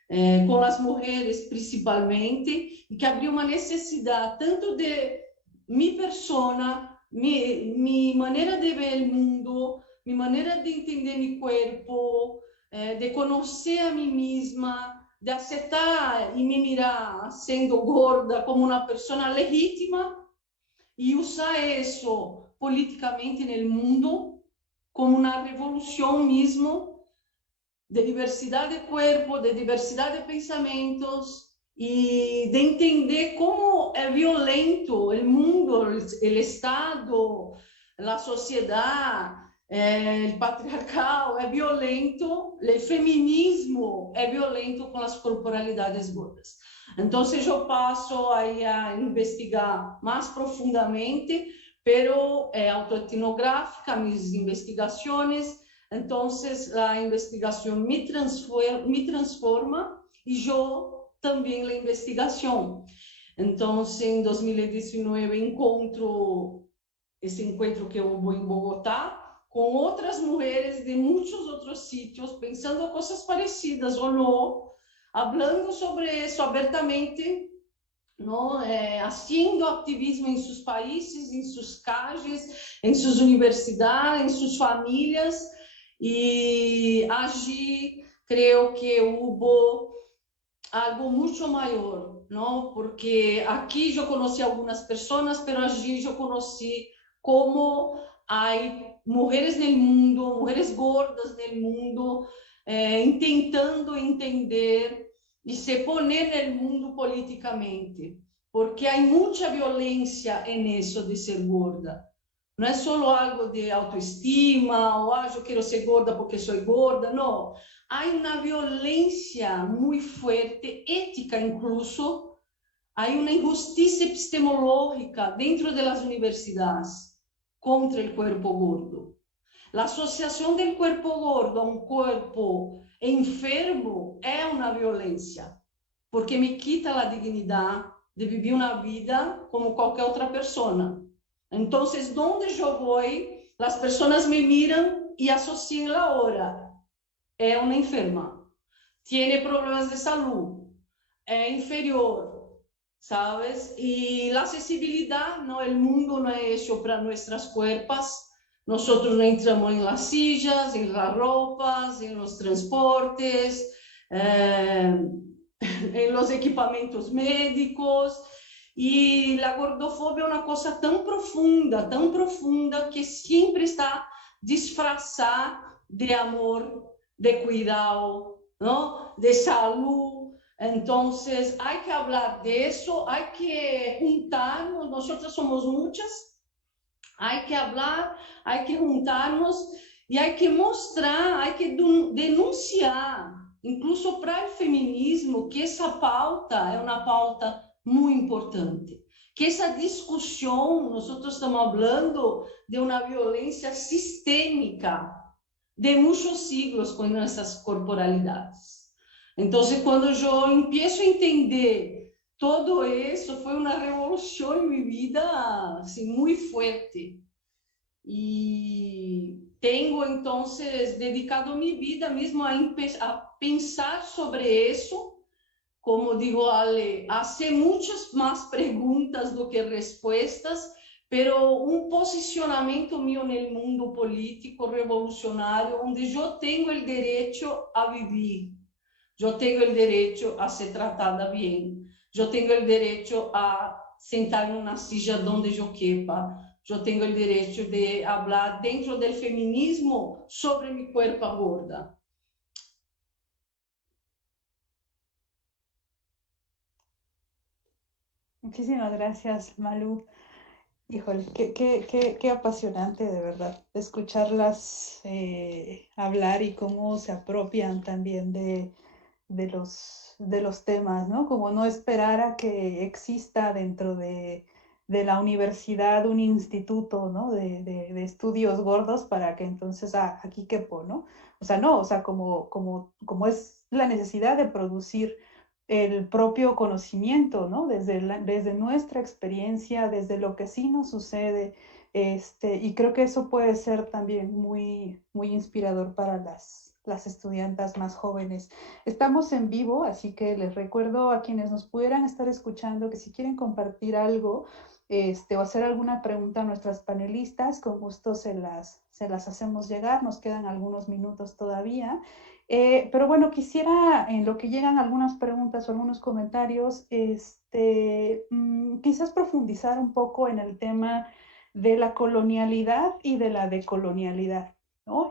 con las mujeres principalmente, y que habría una necesidad tanto de mi persona, mi manera de ver el mundo, mi manera de entender mi cuerpo, de conocer a mí misma, de aceptar y me mirar siendo gorda como una persona legítima, y usar eso políticamente en el mundo como una revolución mismo de diversidad de cuerpo, de diversidad de pensamientos, y de entender cómo es violento el mundo, el Estado, la sociedad, o patriarcal é violento, o feminismo é violento com as corporalidades gordas. Então, eu passo aí a investigar mais profundamente, pero autoetnográfica, mis investigaciones. Entonces, la investigación me transforma y yo también la investigación. Entonces, en 2019 esse encontro que hubo en Bogotá, com outras mulheres de muitos outros sítios, pensando coisas parecidas ou não, falando sobre isso abertamente, não? Haciendo ativismo em seus países, em suas calles, em suas universidades, em suas famílias, e allí creio que houve algo muito maior, não? Porque aqui eu conheci algumas pessoas, mas allí eu conheci como há mulheres no mundo, mulheres gordas no mundo, tentando entender e se poner no mundo politicamente, porque há muita violência nisso de ser gorda. Não é só algo de autoestima, ou eu quero ser gorda porque sou gorda, não. Há uma violência muito forte, ética incluso, há uma injustiça epistemológica dentro das universidades contra o corpo gordo. A associação do corpo gordo a um corpo enfermo é uma violência, porque me quita a dignidade de viver uma vida como qualquer outra pessoa. Então, onde eu vou, as pessoas me miram e associam a hora. É uma enferma, tem problemas de saúde, é inferior, sabes? E a acessibilidade, no, o mundo não é hecho para nossas cuerpas. Nós não entramos em las sillas, em las roupas, em los transportes, em los equipamentos médicos. E a gordofobia é uma coisa tão profunda, que sempre está disfarçada de amor, de cuidado, ¿no? De saúde. Então, há que falar disso, há que juntarnos, nós somos muitas, há que falar, há que juntarnos e há que mostrar, há que denunciar, incluso para o feminismo, que essa pauta é uma pauta muito importante, que essa discussão, nós estamos falando de uma violência sistêmica de muitos siglos com essas corporalidades. Então, quando eu empiezo a entender todo isso, foi uma revolução em minha vida assim, muito forte. E tenho, então, dedicado minha vida mesmo a pensar sobre isso. Como digo, Ale, hace muitas mais perguntas do que respostas, pero um posicionamento meu no mundo político revolucionário, onde eu tenho o direito a viver, eu tenho o direito a ser tratada bem, eu tenho o direito a sentar em uma silla onde eu quepa, eu tenho o direito de falar dentro do feminismo sobre meu corpo gorda. Muchísimas gracias, Malú. Híjole, qué apasionante, de verdad, escucharlas hablar y cómo se apropian también de los temas, ¿no? Como no esperar a que exista dentro de la universidad un instituto, ¿no? De estudios gordos para que entonces, aquí quepo, ¿no? O sea, no, o sea, como es la necesidad de producir el propio conocimiento, ¿no? Desde nuestra experiencia, desde lo que sí nos sucede, y creo que eso puede ser también muy, muy inspirador para las estudiantas más jóvenes. Estamos en vivo, así que les recuerdo a quienes nos pudieran estar escuchando que si quieren compartir algo o hacer alguna pregunta a nuestras panelistas, con gusto se las hacemos llegar. Nos quedan algunos minutos todavía. Pero bueno, quisiera, en lo que llegan algunas preguntas o algunos comentarios, quizás profundizar un poco en el tema de la colonialidad y de la decolonialidad, ¿no?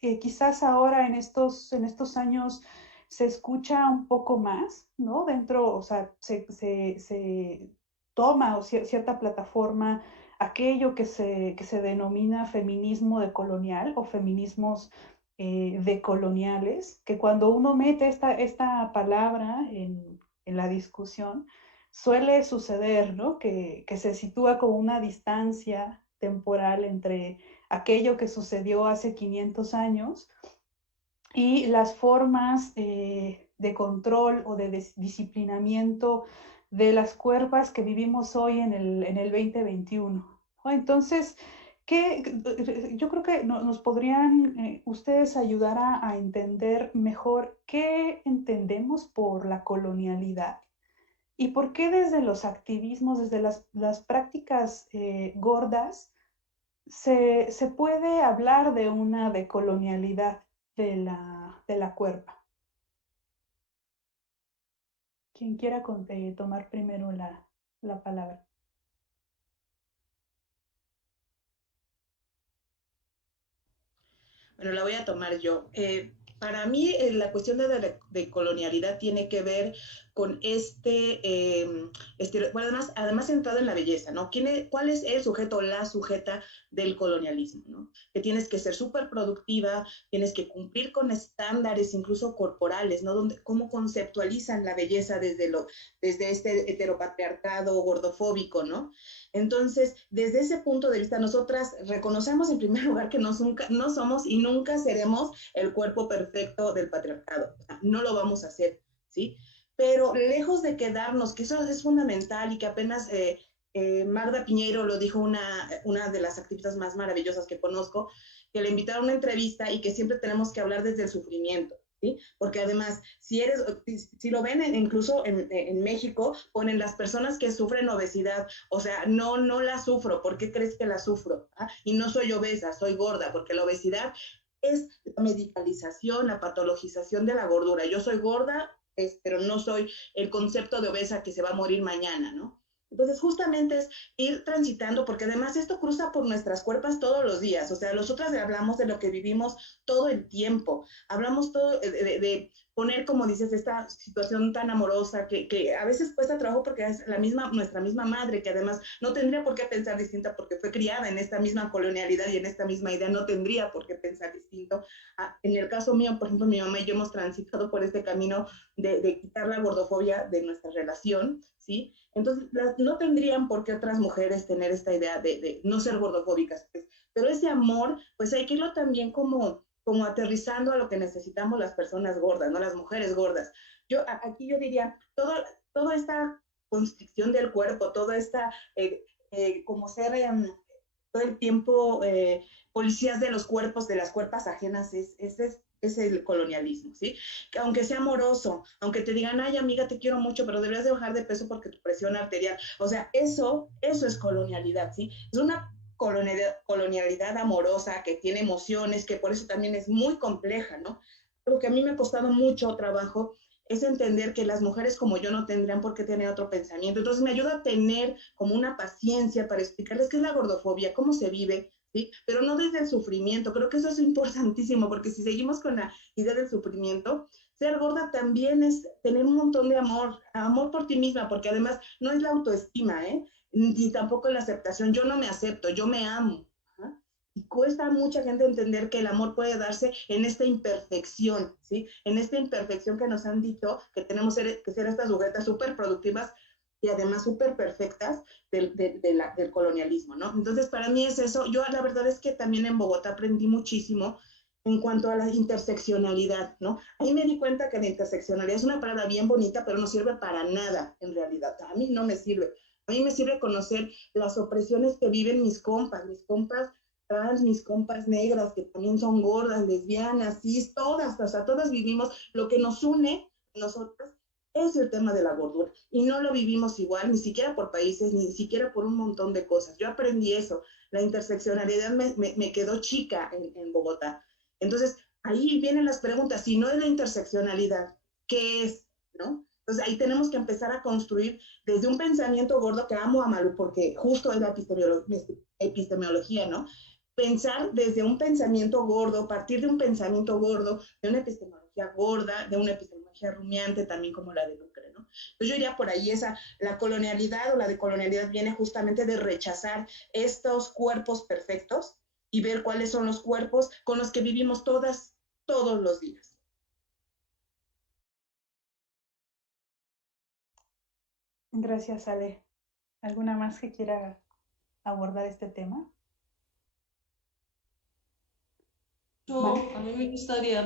Quizás ahora en estos años se escucha un poco más, ¿no? Dentro, o sea, se toma cierta plataforma aquello que se denomina feminismo decolonial o feminismos decoloniales, que cuando uno mete esta palabra en la discusión, suele suceder, ¿no? Que se sitúa como una distancia temporal entre aquello que sucedió hace 500 años y las formas de control o de disciplinamiento de las cuerpas que vivimos hoy en el 2021. ¿No? Entonces, yo creo que nos podrían ustedes ayudar a entender mejor qué entendemos por la colonialidad y por qué desde los activismos, desde las prácticas gordas, se puede hablar de una decolonialidad de la cuerpa. Quien quiera tomar primero la palabra. Bueno, la voy a tomar yo. Para mí, la cuestión de colonialidad tiene que ver con bueno, además centrado en la belleza, ¿no? ¿Cuál es el sujeto o la sujeta del colonialismo, ¿no? Que tienes que ser súper productiva, tienes que cumplir con estándares incluso corporales, ¿no? Cómo conceptualizan la belleza desde este heteropatriarcado gordofóbico, ¿no? Entonces, desde ese punto de vista, nosotras reconocemos en primer lugar que no somos y nunca seremos el cuerpo perfecto del patriarcado. O sea, no lo vamos a hacer, ¿sí? Pero lejos de quedarnos, que eso es fundamental y que apenas Magda Piñeiro lo dijo, una de las activistas más maravillosas que conozco, que le invitaron a una entrevista y que siempre tenemos que hablar desde el sufrimiento. ¿Sí? Porque además, si lo ven incluso en México, ponen las personas que sufren obesidad, o sea, no la sufro, ¿por qué crees que la sufro? ¿Ah? Y no soy obesa, soy gorda, porque la obesidad es la medicalización, la patologización de la gordura. Yo soy gorda, pero no soy el concepto de obesa que se va a morir mañana, ¿no? Entonces, justamente es ir transitando, porque además esto cruza por nuestras cuerpos todos los días. O sea, nosotras hablamos de lo que vivimos todo el tiempo. Hablamos todo de poner, como dices, esta situación tan amorosa que a veces cuesta trabajo porque es nuestra misma madre, que además no tendría por qué pensar distinta porque fue criada en esta misma colonialidad y en esta misma idea, no tendría por qué pensar distinto. En el caso mío, por ejemplo, mi mamá y yo hemos transitado por este camino de quitar la gordofobia de nuestra relación, ¿sí? Entonces, no tendrían por qué otras mujeres tener esta idea de no ser gordofóbicas, pues. Pero ese amor, pues hay que irlo también como aterrizando a lo que necesitamos las personas gordas, ¿no? Las mujeres gordas. Aquí yo diría, toda esta constricción del cuerpo, toda esta, como ser todo el tiempo policías de los cuerpos, de las cuerpas ajenas, es el colonialismo, ¿sí? Que aunque sea amoroso, aunque te digan, ay, amiga, te quiero mucho, pero deberías de bajar de peso porque tu presión arterial, o sea, eso es colonialidad, ¿sí? Es una colonialidad amorosa que tiene emociones, que por eso también es muy compleja, ¿no? Lo que a mí me ha costado mucho trabajo es entender que las mujeres como yo no tendrían por qué tener otro pensamiento. Entonces me ayuda a tener como una paciencia para explicarles qué es la gordofobia, cómo se vive, ¿sí? Pero no desde el sufrimiento. Creo que eso es importantísimo, porque si seguimos con la idea del sufrimiento, ser gorda también es tener un montón de amor por ti misma, porque además no es la autoestima, ni tampoco la aceptación. Yo no me acepto, yo me amo. Y cuesta a mucha gente entender que el amor puede darse en esta imperfección, ¿sí? En esta imperfección que nos han dicho que tenemos que ser estas sujetas súper productivas y además súper perfectas del colonialismo, ¿no? Entonces, para mí es eso. Yo la verdad es que también en Bogotá aprendí muchísimo en cuanto a la interseccionalidad, ¿no? Ahí me di cuenta que la interseccionalidad es una palabra bien bonita, pero no sirve para nada en realidad. A mí no me sirve. A mí me sirve conocer las opresiones que viven mis compas trans, mis compas negras, que también son gordas, lesbianas, cis, todas, o sea, todas vivimos. Lo que nos une a nosotras es el tema de la gordura, y no lo vivimos igual, ni siquiera por países, ni siquiera por un montón de cosas. Yo aprendí eso, la interseccionalidad me quedó chica en Bogotá. Entonces, ahí vienen las preguntas, si no es la interseccionalidad, ¿qué es? ¿No? Entonces, ahí tenemos que empezar a construir desde un pensamiento gordo, que amo a Malú, porque justo es la epistemología, ¿no? Pensar desde un pensamiento gordo, partir de un pensamiento gordo, de una epistemología gorda, de una epistemología rumiante, también como la de Lucre, ¿no? Entonces yo diría por ahí la colonialidad o la decolonialidad viene justamente de rechazar estos cuerpos perfectos y ver cuáles son los cuerpos con los que vivimos todos los días. Gracias, Ale. ¿Alguna más que quiera abordar este tema? A mí me gustaría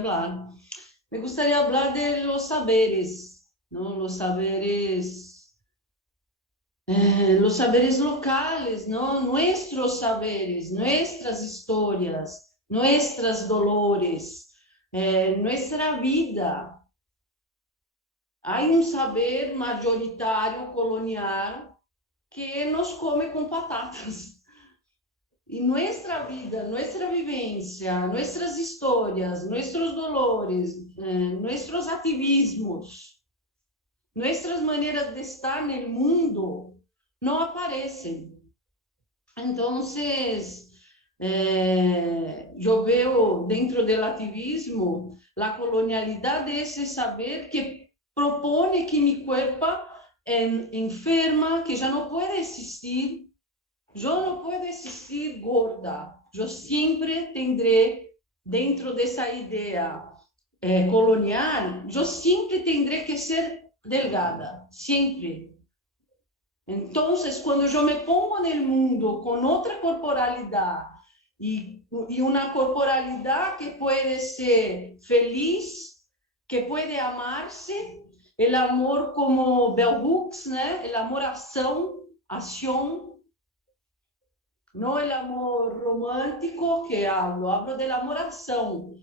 hablar de los saberes, ¿no? Los saberes locales, ¿no? Nuestros saberes, nuestras historias, nuestras dolores, nuestra vida. Hay un saber mayoritario colonial que nos come con patatas. Y nuestra vida, nuestra vivencia, nuestras historias, nuestros dolores, nuestros activismos, nuestras maneras de estar en el mundo no aparecen. Entonces, yo veo dentro del activismo la colonialidad de ese saber que propone que mi cuerpo enferma, que ya no puede existir. Yo no puedo existir gorda. Yo siempre tendré, dentro de esa idea colonial, yo siempre tendré que ser delgada, siempre. Entonces, cuando yo me pongo en el mundo con otra corporalidad y una corporalidad que puede ser feliz, que puede amarse, el amor como Bell Hooks, ¿no? El amor acción, no el amor romántico que hablo del amor acción,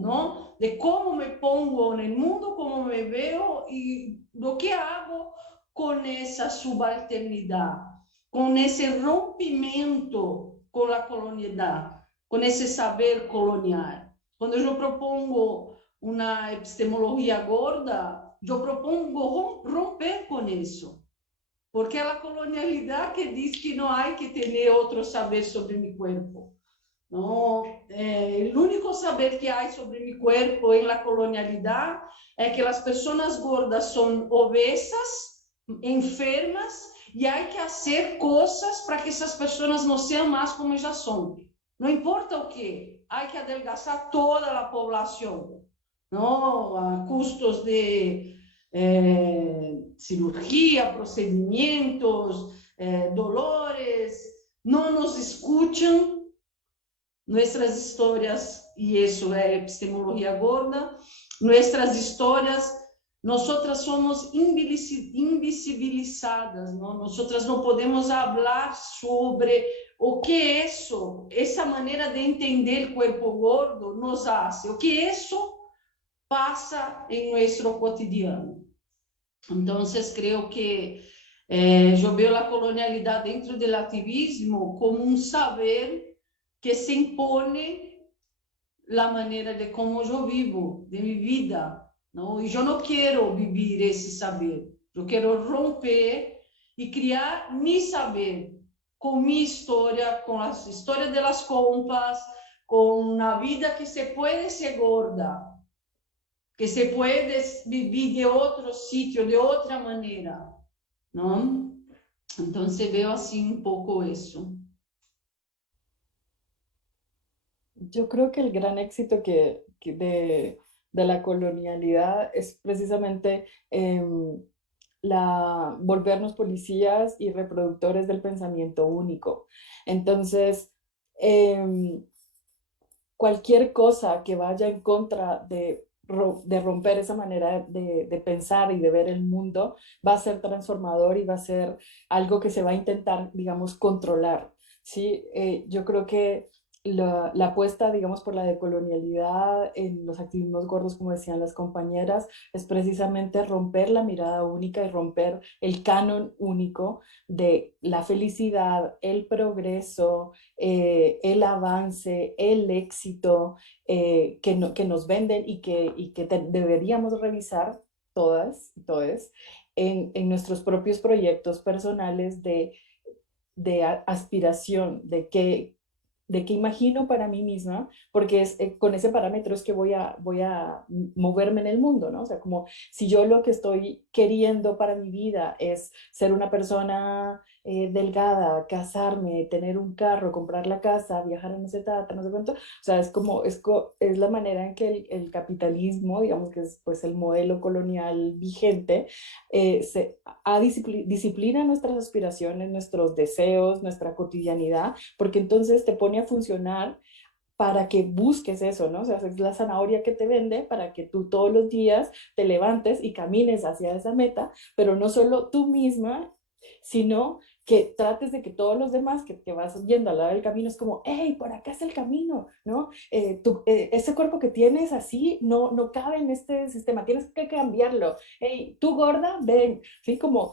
¿no? De cómo me pongo en el mundo, cómo me veo y lo que hago con esa subalternidad, con ese rompimiento con la colonialidad, con ese saber colonial. Cuando yo propongo una epistemología gorda, yo propongo romper con eso. Porque es la colonialidad que dice que no hay que tener otro saber sobre mi cuerpo. No, el único saber que hay sobre mi cuerpo en la colonialidad es que las personas gordas son obesas, enfermas, y hay que hacer cosas para que esas personas no sean más como ya son. No importa o qué, hay que adelgazar toda la población, ¿no? A costos de cirugía, procedimientos, dolores, no nos escuchan nuestras historias, y eso es epistemología gorda, nuestras historias, nosotras somos invisibilizadas, ¿no? Nosotras no podemos hablar sobre o que eso, esa manera de entender el cuerpo gordo nos hace, o que eso pasa en nuestro cotidiano. Entonces, creo que yo veo la colonialidad dentro del activismo como un saber que se impone la manera de cómo yo vivo, de mi vida, ¿no? Y yo no quiero vivir ese saber, yo quiero romper y crear mi saber con mi historia, con las historias de las compas, con una vida que se puede ser gorda, que se puede vivir de otro sitio, de otra manera, ¿no? Entonces veo así un poco eso. Yo creo que el gran éxito de la colonialidad es precisamente volvernos policías y reproductores del pensamiento único. Entonces, cualquier cosa que vaya en contra de romper esa manera de pensar y de ver el mundo va a ser transformador y va a ser algo que se va a intentar, digamos, controlar, ¿sí? Yo creo que la apuesta, digamos, por la decolonialidad en los activismos gordos, como decían las compañeras, es precisamente romper la mirada única y romper el canon único de la felicidad, el progreso, el avance, el éxito que nos venden y que deberíamos revisar todas y todes en nuestros propios proyectos personales de aspiración, de de qué imagino para mí misma, porque es, con ese parámetro es que voy a moverme en el mundo, ¿no? O sea, como si yo lo que estoy queriendo para mi vida es ser una persona delgada, casarme, tener un carro, comprar la casa, viajar en ese tata, no sé cuánto, o sea, es como, es la manera en que el capitalismo, digamos que es pues el modelo colonial vigente, disciplina nuestras aspiraciones, nuestros deseos, nuestra cotidianidad, porque entonces te pone a funcionar para que busques eso, ¿no? O sea, es la zanahoria que te vende para que tú todos los días te levantes y camines hacia esa meta, pero no solo tú misma, sino que trates de que todos los demás que vas yendo al lado del camino es como, hey, por acá es el camino, ¿no? Ese cuerpo que tienes así no cabe en este sistema, tienes que cambiarlo. Hey, tú gorda, ven, ¿sí? Como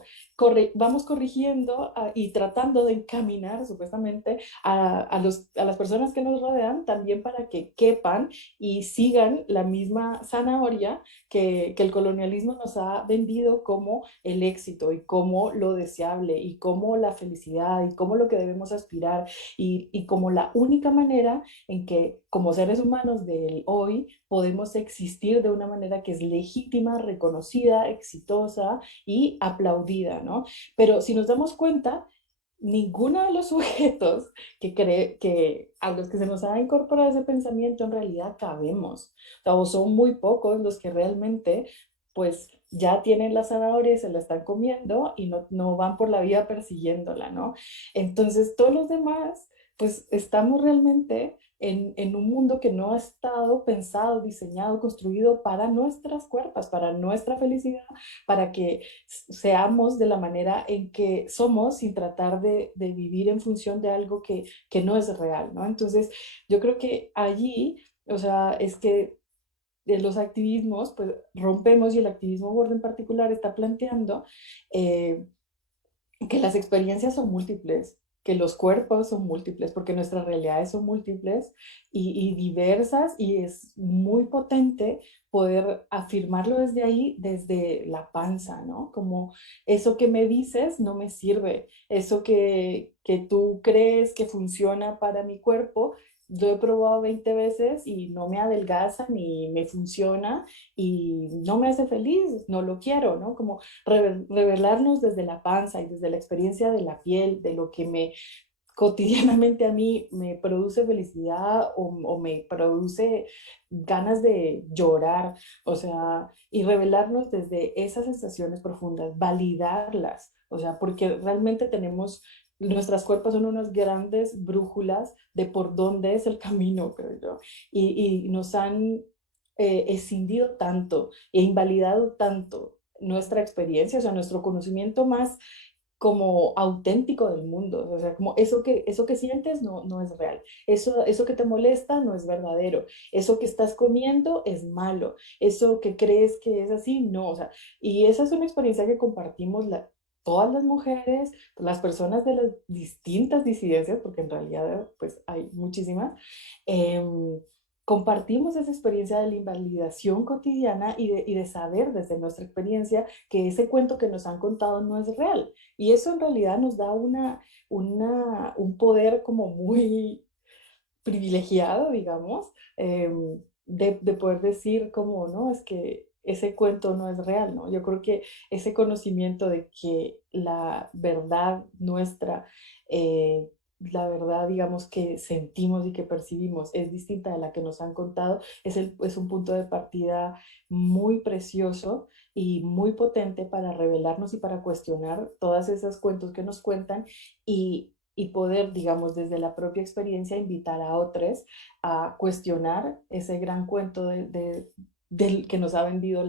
vamos corrigiendo y tratando de encaminar supuestamente a las personas que nos rodean también para que quepan y sigan la misma zanahoria que el colonialismo nos ha vendido como el éxito y como lo deseable y como la felicidad y como lo que debemos aspirar y como la única manera en que como seres humanos del hoy podemos existir de una manera que es legítima, reconocida, exitosa y aplaudida, ¿no? Pero si nos damos cuenta, ninguno de los sujetos que a los que se nos ha incorporado ese pensamiento en realidad cabemos. O sea, o son muy pocos los que realmente pues ya tienen la zanahoria y se la están comiendo y no van por la vida persiguiéndola, ¿no? Entonces todos los demás pues estamos realmente en un mundo que no ha estado pensado, diseñado, construido para nuestras cuerpos, para nuestra felicidad, para que seamos de la manera en que somos sin tratar de vivir en función de algo que no es real, ¿no? Entonces, yo creo que allí, o sea, es que de los activismos, pues rompemos y el activismo gordo en particular está planteando eh, que las experiencias son múltiples, que los cuerpos son múltiples, porque nuestras realidades son múltiples y diversas, y es muy potente poder afirmarlo desde ahí, desde la panza, ¿no? Como eso que me dices no me sirve, eso que tú crees que funciona para mi cuerpo, lo he probado 20 veces y no me adelgaza ni me funciona y no me hace feliz, no lo quiero, ¿no? Como revelarnos desde la panza y desde la experiencia de la piel, de lo que me cotidianamente a mí me produce felicidad o me produce ganas de llorar, o sea, y revelarnos desde esas sensaciones profundas, validarlas, o sea, porque realmente tenemos, nuestras cuerpos son unas grandes brújulas de por dónde es el camino, creo yo, y nos han escindido tanto e invalidado tanto nuestra experiencia, o sea, nuestro conocimiento más como auténtico del mundo, o sea, como eso que sientes no es real, eso que te molesta no es verdadero, eso que estás comiendo es malo, eso que crees que es así, no, o sea, y esa es una experiencia que compartimos todas las mujeres, las personas de las distintas disidencias, porque en realidad pues hay muchísimas, compartimos esa experiencia de la invalidación cotidiana y de saber desde nuestra experiencia que ese cuento que nos han contado no es real. Y eso en realidad nos da un poder como muy privilegiado, digamos, de poder decir como, no, es que ese cuento no es real, ¿no? Yo creo que ese conocimiento de que la verdad nuestra, la verdad, digamos, que sentimos y que percibimos es distinta de la que nos han contado, es un punto de partida muy precioso y muy potente para revelarnos y para cuestionar todas esas cuentos que nos cuentan y poder, digamos, desde la propia experiencia invitar a otros a cuestionar ese gran cuento del que nos ha vendido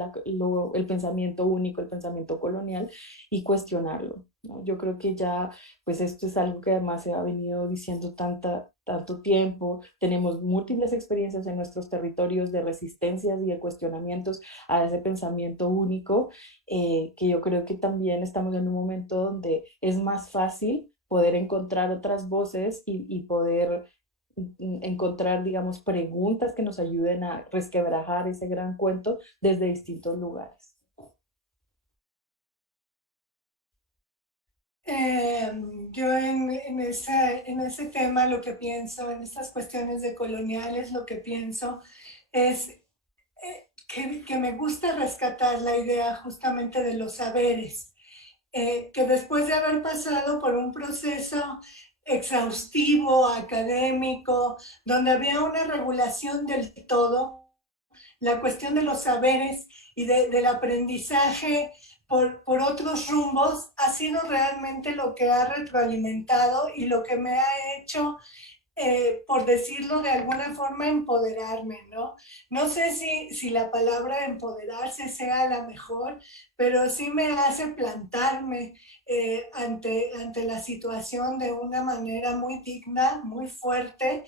el pensamiento único, el pensamiento colonial y cuestionarlo, ¿no? Yo creo que ya, pues esto es algo que además se ha venido diciendo tanto tiempo, tenemos múltiples experiencias en nuestros territorios de resistencias y de cuestionamientos a ese pensamiento único, que yo creo que también estamos en un momento donde es más fácil poder encontrar otras voces y poder encontrar, digamos, preguntas que nos ayuden a resquebrajar ese gran cuento desde distintos lugares. yo en ese tema lo que pienso, en estas cuestiones de coloniales, lo que pienso es que me gusta rescatar la idea justamente de los saberes, que después de haber pasado por un proceso exhaustivo, académico, donde había una regulación del todo, la cuestión de los saberes y del aprendizaje por otros rumbos ha sido realmente lo que ha retroalimentado y lo que me ha hecho, por decirlo de alguna forma, empoderarme, ¿no? No sé si la palabra empoderarse sea la mejor, pero sí me hace plantarme ante la situación de una manera muy digna, muy fuerte,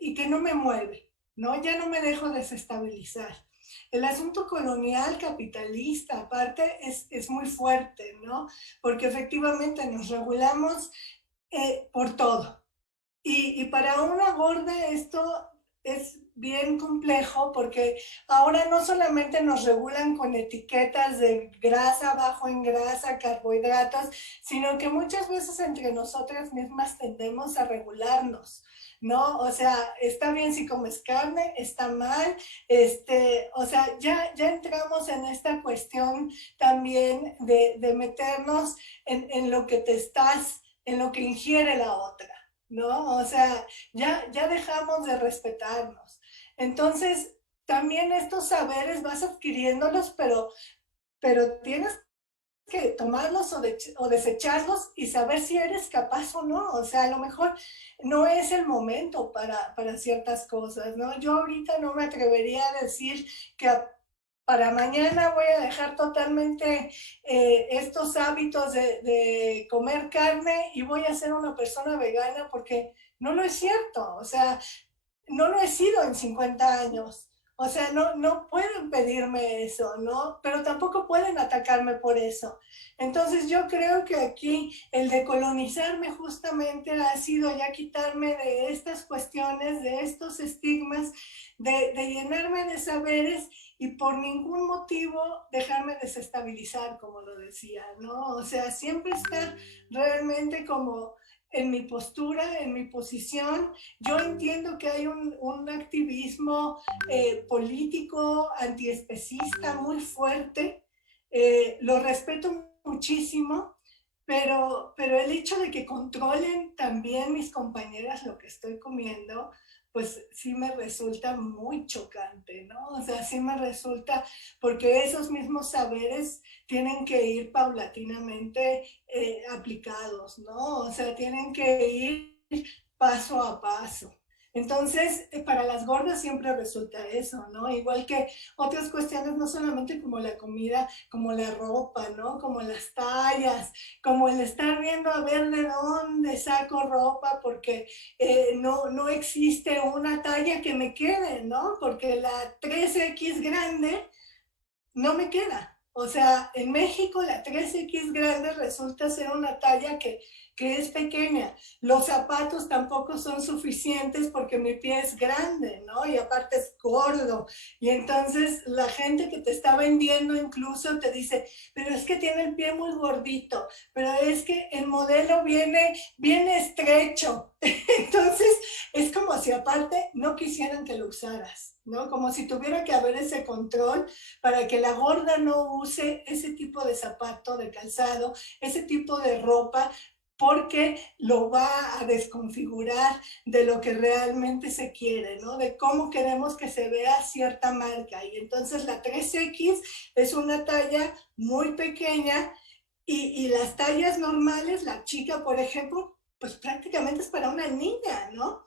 y que no me mueve, ¿no? Ya no me dejo desestabilizar. El asunto colonial capitalista, aparte, es muy fuerte, ¿no? Porque efectivamente nos regulamos por todo. Y para una gorda esto es bien complejo porque ahora no solamente nos regulan con etiquetas de grasa, bajo en grasa, carbohidratos, sino que muchas veces entre nosotras mismas tendemos a regularnos, ¿no? O sea, está bien si comes carne, está mal, o sea, ya entramos en esta cuestión también de meternos en lo que en lo que ingiere la otra, ¿no? O sea, ya dejamos de respetarnos. Entonces, también estos saberes vas adquiriéndolos, pero tienes que tomarlos o desecharlos y saber si eres capaz o no. O sea, a lo mejor no es el momento para ciertas cosas, ¿no? Yo ahorita no me atrevería a decir que para mañana voy a dejar totalmente estos hábitos de comer carne y voy a ser una persona vegana porque no lo es cierto. O sea, no lo he sido en 50 años. O sea, no pueden pedirme eso, ¿no? Pero tampoco pueden atacarme por eso. Entonces yo creo que aquí el decolonizarme justamente ha sido ya quitarme de estas cuestiones, de estos estigmas, de llenarme de saberes y por ningún motivo dejarme desestabilizar, como lo decía, ¿no? O sea, siempre estar realmente como en mi postura, en mi posición. Yo entiendo que hay un activismo político antiespecista muy fuerte, lo respeto muchísimo, pero el hecho de que controlen también mis compañeras lo que estoy comiendo, pues sí me resulta muy chocante, ¿no? O sea, sí me resulta, porque esos mismos saberes tienen que ir paulatinamente aplicados, ¿no? O sea, tienen que ir paso a paso. Entonces, para las gordas siempre resulta eso, ¿no? Igual que otras cuestiones, no solamente como la comida, como la ropa, ¿no? Como las tallas, como el estar viendo a ver de dónde saco ropa, porque no existe una talla que me quede, ¿no? Porque la 3X grande no me queda. O sea, en México la 3X grande resulta ser una talla que es pequeña. Los zapatos tampoco son suficientes porque mi pie es grande, ¿no? Y aparte es gordo. Y entonces la gente que te está vendiendo incluso te dice, pero es que tiene el pie muy gordito, pero es que el modelo viene estrecho. Entonces es como si aparte no quisieran que lo usaras, ¿no? Como si tuviera que haber ese control para que la gorda no use ese tipo de zapato, de calzado, ese tipo de ropa, porque lo va a desconfigurar de lo que realmente se quiere, ¿no? De cómo queremos que se vea cierta marca. Y entonces la 3X es una talla muy pequeña y las tallas normales, la chica, por ejemplo, pues prácticamente es para una niña, ¿no?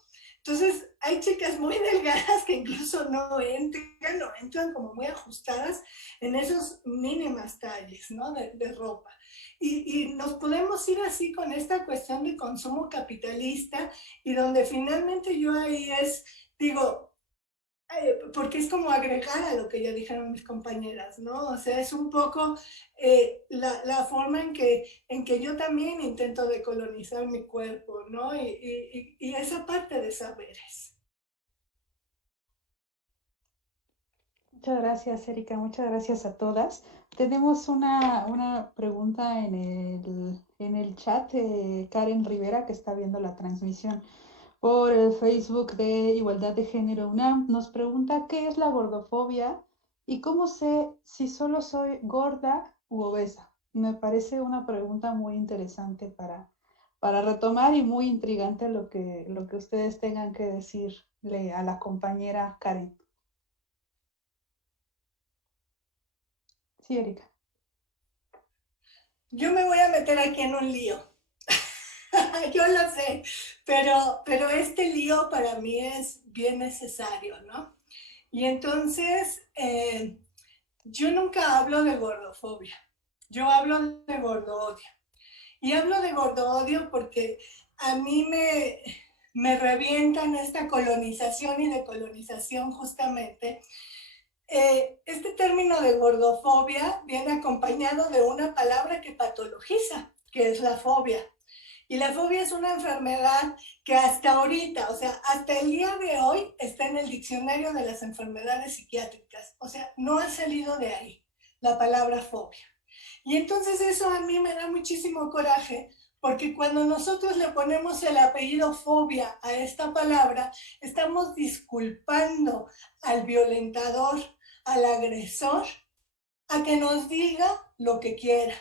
Entonces, hay chicas muy delgadas que incluso no entran como muy ajustadas en esos mínimas talles, ¿no? De ropa. Y nos podemos ir así con esta cuestión de consumo capitalista y donde finalmente yo ahí digo, porque es como agregar a lo que ya dijeron mis compañeras, ¿no? O sea, es un poco la forma en que yo también intento decolonizar mi cuerpo, ¿no? Y esa parte de saberes. Muchas gracias, Erika. Muchas gracias a todas. Tenemos una pregunta en el chat de Karen Rivera, que está viendo la transmisión por el Facebook de Igualdad de Género UNAM. Nos pregunta qué es la gordofobia y cómo sé si solo soy gorda u obesa. Me parece una pregunta muy interesante para retomar y muy intrigante lo que ustedes tengan que decirle a la compañera Karen. Sí, Erika. Yo me voy a meter aquí en un lío. Yo lo sé, pero este lío para mí es bien necesario, ¿no? Y entonces, yo nunca hablo de gordofobia, yo hablo de gordo-odio. Y hablo de gordo-odio porque a mí me revientan esta colonización y decolonización justamente. Este término de gordofobia viene acompañado de una palabra que patologiza, que es la fobia. Y la fobia es una enfermedad que hasta ahorita, o sea, hasta el día de hoy está en el diccionario de las enfermedades psiquiátricas. O sea, no ha salido de ahí la palabra fobia. Y entonces eso a mí me da muchísimo coraje, porque cuando nosotros le ponemos el apellido fobia a esta palabra, estamos disculpando al violentador, al agresor, a que nos diga lo que quiera.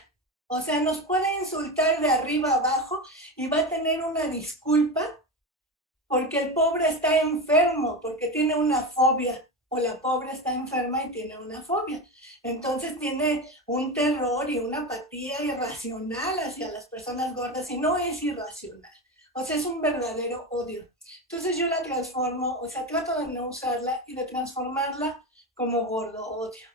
O sea, nos puede insultar de arriba abajo y va a tener una disculpa porque el pobre está enfermo, porque tiene una fobia, o la pobre está enferma y tiene una fobia. Entonces tiene un terror y una apatía irracional hacia las personas gordas y no es irracional. O sea, es un verdadero odio. Entonces yo la transformo, o sea, trato de no usarla y de transformarla como gordo odio,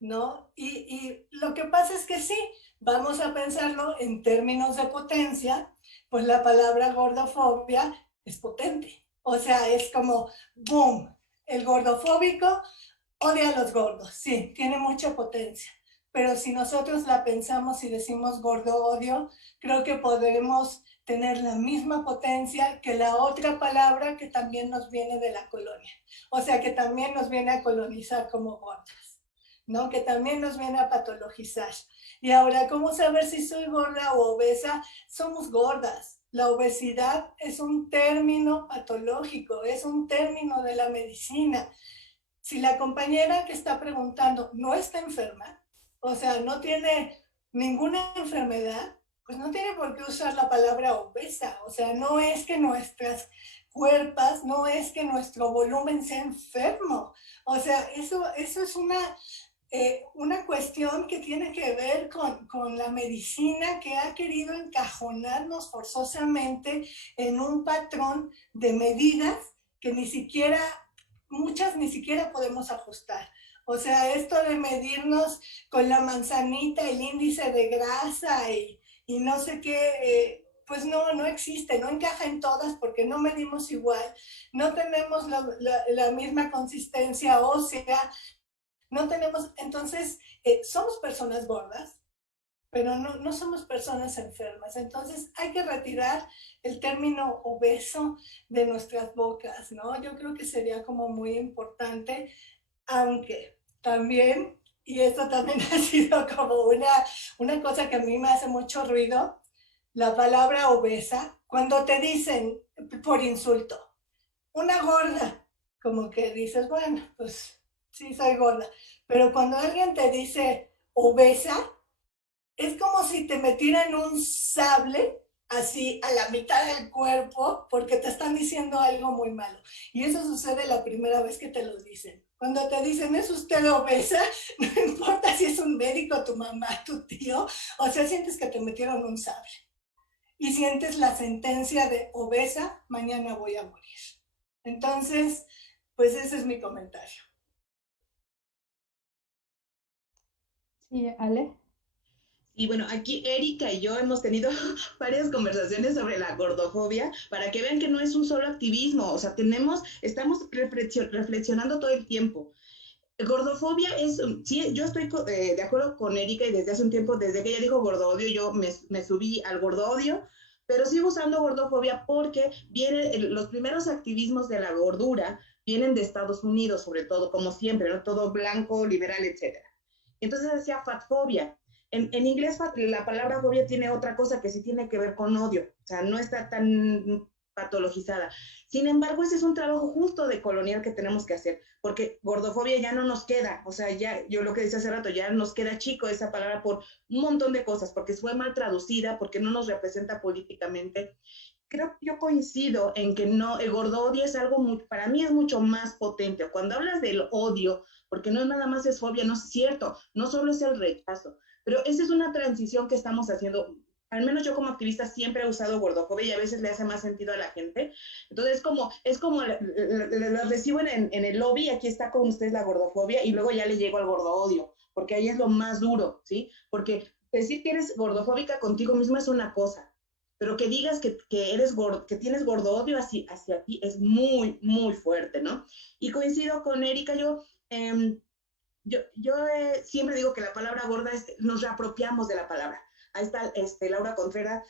¿no? Y lo que pasa es que sí, vamos a pensarlo en términos de potencia, pues la palabra gordofobia es potente. O sea, es como, boom, el gordofóbico odia a los gordos. Sí, tiene mucha potencia. Pero si nosotros la pensamos y decimos gordo odio, creo que podremos tener la misma potencia que la otra palabra que también nos viene de la colonia. O sea, que también nos viene a colonizar como gordas, ¿no? Que también nos viene a patologizar. Y ahora, ¿cómo saber si soy gorda o obesa? Somos gordas. La obesidad es un término patológico, es un término de la medicina. Si la compañera que está preguntando no está enferma, o sea, no tiene ninguna enfermedad, pues no tiene por qué usar la palabra obesa. O sea, no es que nuestras cuerpos, no es que nuestro volumen sea enfermo. O sea, eso es una cuestión que tiene que ver con la medicina que ha querido encajonarnos forzosamente en un patrón de medidas que muchas ni siquiera podemos ajustar. O sea, esto de medirnos con la manzanita, el índice de grasa y no sé qué, pues no existe, no encaja en todas porque no medimos igual, no tenemos la misma consistencia ósea, no tenemos, entonces, somos personas gordas, pero no somos personas enfermas. Entonces hay que retirar el término obeso de nuestras bocas, ¿no? Yo creo que sería como muy importante, aunque también, y esto también ha sido como una cosa que a mí me hace mucho ruido, la palabra obesa, cuando te dicen por insulto, una gorda, como que dices, bueno, pues sí soy gorda, pero cuando alguien te dice obesa, es como si te metieran un sable así a la mitad del cuerpo porque te están diciendo algo muy malo. Y eso sucede la primera vez que te lo dicen. Cuando te dicen, ¿es usted obesa? No importa si es un médico, tu mamá, tu tío, o sea, sientes que te metieron un sable. Y sientes la sentencia de obesa, mañana voy a morir. Entonces, pues ese es mi comentario. Sí, Ale. Y bueno, aquí Erika y yo hemos tenido varias conversaciones sobre la gordofobia para que vean que no es un solo activismo, o sea, estamos reflexionando todo el tiempo. Gordofobia es, sí, yo estoy de acuerdo con Erika y desde hace un tiempo, desde que ella dijo gordodio, yo me subí al gordodio, pero sigo usando gordofobia porque vienen los primeros activismos de la gordura vienen de Estados Unidos, sobre todo, como siempre, ¿no? Todo blanco, liberal, etc. Entonces decía fatfobia. En inglés la palabra fobia tiene otra cosa que sí tiene que ver con odio, o sea, no está tan patologizada. Sin embargo, ese es un trabajo justo de colonial que tenemos que hacer, porque gordofobia ya no nos queda, o sea, ya, yo lo que decía hace rato, ya nos queda chico esa palabra por un montón de cosas, porque fue mal traducida, porque no nos representa políticamente. Creo que yo coincido en que no, el gordo-odio es algo, para mí es mucho más potente. Cuando hablas del odio, porque no nada más es fobia, no es cierto, no solo es el rechazo, pero esa es una transición que estamos haciendo. Al menos yo como activista siempre he usado gordofobia y a veces le hace más sentido a la gente. Entonces es como la recibo en el lobby, aquí está con ustedes la gordofobia y luego ya le llego al gordo-odio, porque ahí es lo más duro, ¿sí? Porque decir que eres gordofóbica contigo misma es una cosa, pero que digas que eres gordo, que tienes gordo odio hacia ti es muy, muy fuerte, ¿no? Y coincido con Erika, siempre digo que la palabra gorda nos reapropiamos de la palabra. Ahí está Laura Contreras,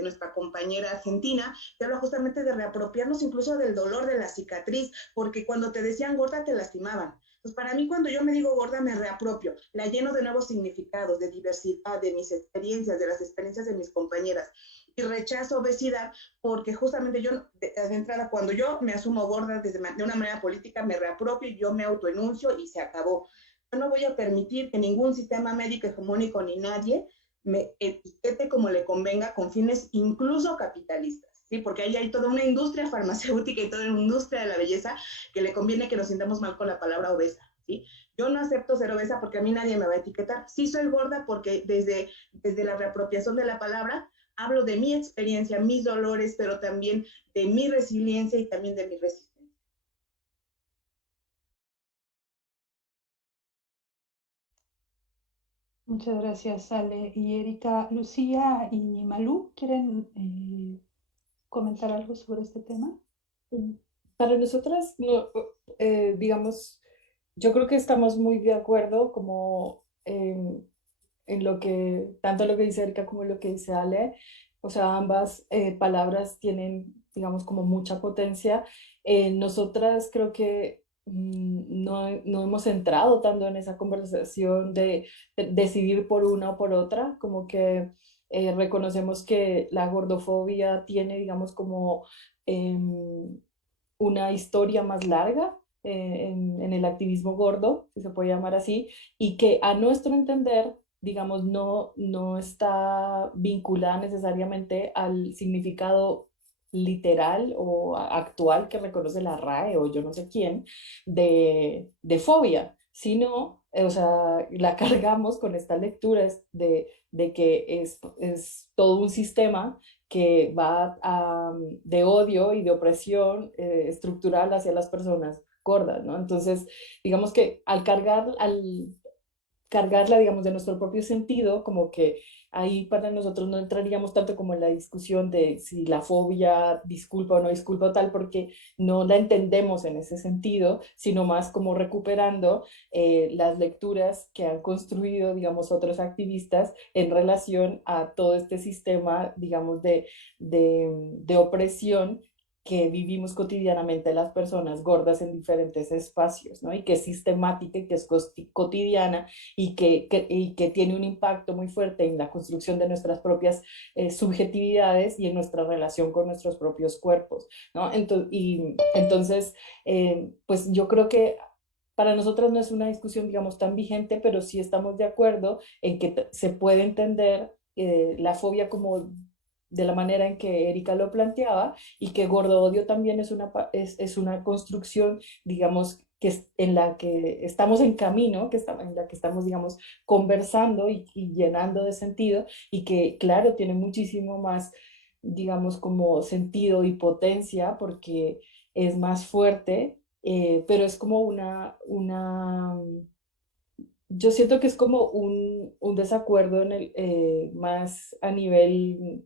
nuestra compañera argentina, que habla justamente de reapropiarnos incluso del dolor de la cicatriz, porque cuando te decían gorda te lastimaban. Pues para mí cuando yo me digo gorda me reapropio, la lleno de nuevos significados, de diversidad, de mis experiencias, de las experiencias de mis compañeras. Y rechazo obesidad porque justamente yo, de entrada, cuando yo me asumo gorda de una manera política, me reapropio y yo me autoenuncio y se acabó. Yo no voy a permitir que ningún sistema médico hegemónico ni nadie me etiquete como le convenga con fines incluso capitalistas. ¿Sí? Porque ahí hay toda una industria farmacéutica y toda una industria de la belleza que le conviene que nos sintamos mal con la palabra obesa, ¿sí? Yo no acepto ser obesa porque a mí nadie me va a etiquetar. Sí soy gorda porque desde la reapropiación de la palabra hablo de mi experiencia, mis dolores, pero también de mi resiliencia y también de mi resistencia. Muchas gracias, Ale y Erika. Lucía y Malú, ¿quieren comentar algo sobre este tema? Para nosotras, no, digamos, yo creo que estamos muy de acuerdo como en lo que, tanto lo que dice Erika como lo que dice Ale. O sea, ambas palabras tienen, digamos, como mucha potencia. Nosotras creo que no hemos entrado tanto en esa conversación de decidir por una o por otra, como que reconocemos que la gordofobia tiene, digamos, como una historia más larga en el activismo gordo, si se puede llamar así, y que a nuestro entender, digamos, no está vinculada necesariamente al significado literal o actual que reconoce la RAE o yo no sé quién de fobia, sino, o sea, la cargamos con esta lectura de que es todo un sistema que va de odio y de opresión estructural hacia las personas gordas, ¿no? Entonces, digamos que al cargarla, digamos, de nuestro propio sentido, como que ahí para nosotros no entraríamos tanto como en la discusión de si la fobia disculpa o no disculpa o tal, porque no la entendemos en ese sentido, sino más como recuperando las lecturas que han construido, digamos, otros activistas en relación a todo este sistema, digamos, de opresión que vivimos cotidianamente las personas gordas en diferentes espacios, ¿no? Y que es sistemática y que es cotidiana y que tiene un impacto muy fuerte en la construcción de nuestras propias subjetividades y en nuestra relación con nuestros propios cuerpos, ¿no? Entonces, pues yo creo que para nosotros no es una discusión, digamos, tan vigente, pero sí estamos de acuerdo en que se puede entender la fobia como de la manera en que Erika lo planteaba, y que gordo odio también es una construcción, digamos, en la que estamos en camino, en la que estamos, digamos, conversando y llenando de sentido, y que, claro, tiene muchísimo más, digamos, como sentido y potencia, porque es más fuerte, pero es como yo siento que es como un desacuerdo más a nivel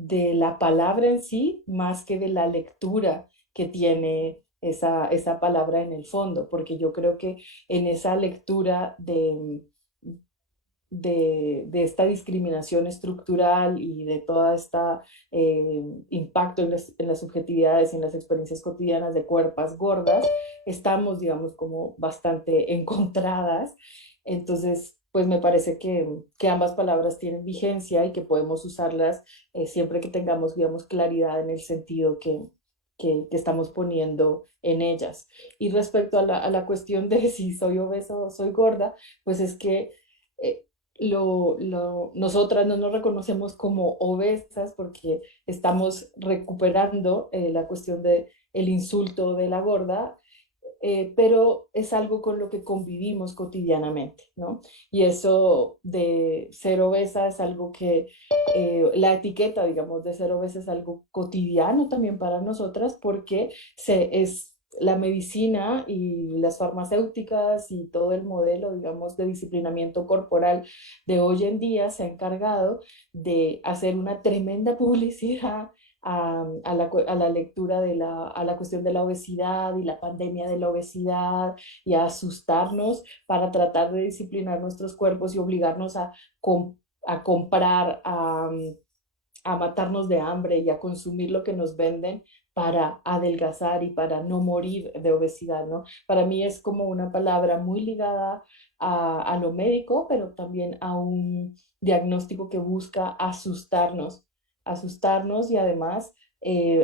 de la palabra en sí, más que de la lectura que tiene esa palabra en el fondo, porque yo creo que en esa lectura de esta discriminación estructural y de toda esta impacto en las subjetividades y en las experiencias cotidianas de cuerpas gordas, estamos, digamos, como bastante encontradas. Entonces, pues me parece que ambas palabras tienen vigencia y que podemos usarlas siempre que tengamos, digamos, claridad en el sentido que estamos poniendo en ellas. Y respecto a la cuestión de si soy obesa o soy gorda, pues es que eh, nosotras no nos reconocemos como obesas porque estamos recuperando la cuestión de el insulto de la gorda, pero es algo con lo que convivimos cotidianamente, ¿no? Y eso de ser obesa es algo que, la etiqueta, digamos, de ser obesa es algo cotidiano también para nosotras porque es la medicina y las farmacéuticas y todo el modelo, digamos, de disciplinamiento corporal de hoy en día se ha encargado de hacer una tremenda publicidad a la lectura a la cuestión de la obesidad y la pandemia de la obesidad y a asustarnos para tratar de disciplinar nuestros cuerpos y obligarnos a comprar, a matarnos de hambre y a consumir lo que nos venden para adelgazar y para no morir de obesidad, ¿no? Para mí es como una palabra muy ligada a lo médico, pero también a un diagnóstico que busca asustarnos y además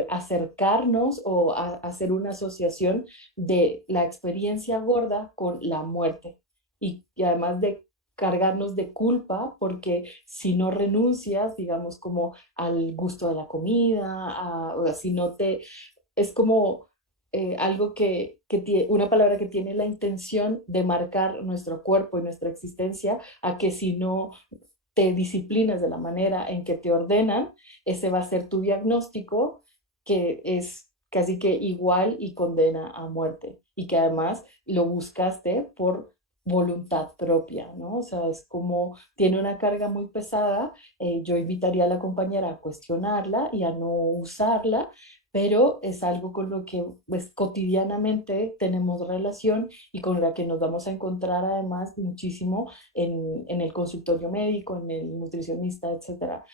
acercarnos o hacer una asociación de la experiencia gorda con la muerte y además de cargarnos de culpa porque si no renuncias, digamos, como al gusto de la comida, o si no te, es como algo que tiene, una palabra que tiene la intención de marcar nuestro cuerpo y nuestra existencia a que si no te disciplinas de la manera en que te ordenan, ese va a ser tu diagnóstico, que es casi que igual y condena a muerte, y que además lo buscaste por voluntad propia, ¿no? O sea, es como tiene una carga muy pesada. Yo invitaría a la compañera a cuestionarla y a no usarla, pero es algo con lo que pues, cotidianamente tenemos relación y con la que nos vamos a encontrar además muchísimo en el consultorio médico, en el nutricionista, etcétera.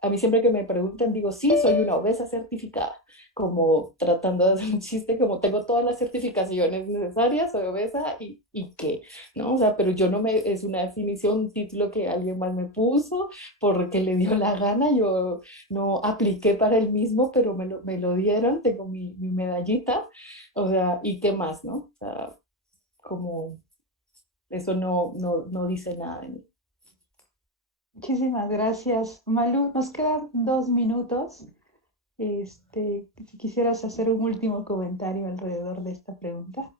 A mí siempre que me preguntan digo, sí, soy una obesa certificada, como tratando de hacer un chiste, como tengo todas las certificaciones necesarias, soy obesa y qué, ¿no? O sea, pero yo no me, es una definición, un título que alguien más me puso porque le dio la gana, yo no apliqué para el mismo, pero me lo dieron, tengo mi medallita, o sea, ¿y qué más, no? O sea, como eso no dice nada de mí. Muchísimas gracias, Malú. Nos quedan 2 minutos. Si quisieras hacer un último comentario alrededor de esta pregunta.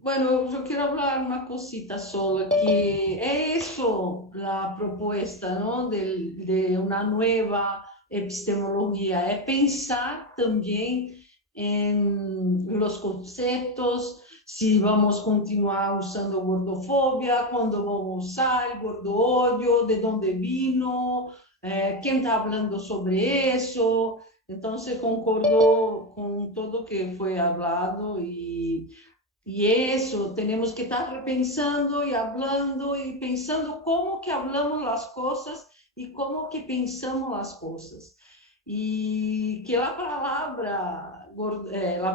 Bueno, yo quiero hablar una cosita solo, que es eso la propuesta, ¿no? De una nueva epistemología, es pensar también en los conceptos, si vamos a continuar usando gordofobia, cuándo vamos a usar gordo odio, de dónde vino, quién está hablando sobre eso. Entonces, concordo con todo que fue hablado y eso, tenemos que estar repensando y hablando y pensando cómo que hablamos las cosas y cómo que pensamos las cosas. Y que la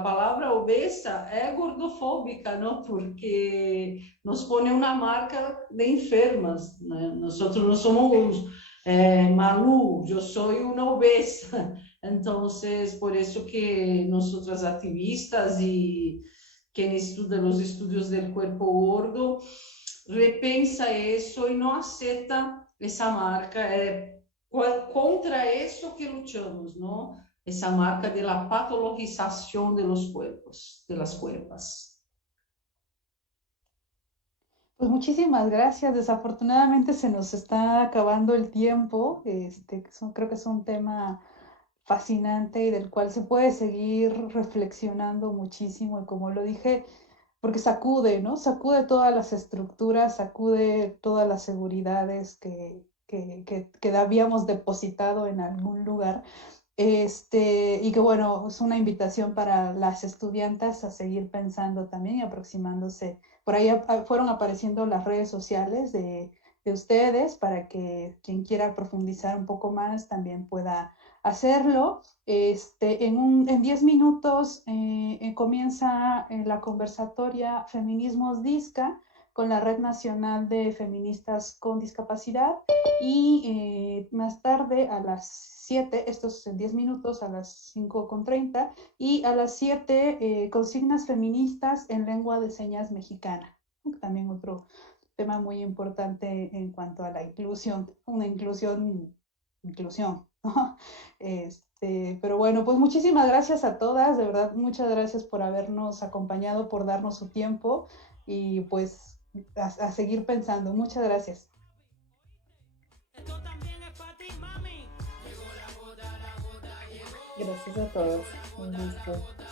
palabra obesa es gordofóbica, ¿no? Porque nos pone una marca de enfermas, ¿no? Nosotros no somos Malú, yo soy una obesa. Entonces, por eso que nosotras activistas y quien estudia los estudios del cuerpo gordo, repensa eso y no acepta esa marca. Contra eso que luchamos, ¿no? Esa marca de la patologización de los cuerpos, de las cuerpas. Pues muchísimas gracias. Desafortunadamente se nos está acabando el tiempo. Creo que es un tema fascinante y del cual se puede seguir reflexionando muchísimo. Y como lo dije, porque sacude, ¿no? Sacude todas las estructuras, sacude todas las seguridades que habíamos depositado en algún lugar. Y que bueno, es una invitación para las estudiantes a seguir pensando también y aproximándose. Por ahí fueron apareciendo las redes sociales de de ustedes para que quien quiera profundizar un poco más también pueda hacerlo. En 10 minutos comienza la conversatoria Feminismos Disca con la Red Nacional de Feministas con Discapacidad y más tarde a las 7, estos en 10 minutos, a las 5:30 y a las 7 consignas feministas en lengua de señas mexicana. También otro tema muy importante en cuanto a la inclusión, una inclusión, ¿no? Pero bueno, pues muchísimas gracias a todas, de verdad, muchas gracias por habernos acompañado, por darnos su tiempo y pues a seguir pensando. Muchas gracias. Esto también es para ti, mami. Gracias a todos. Un gusto.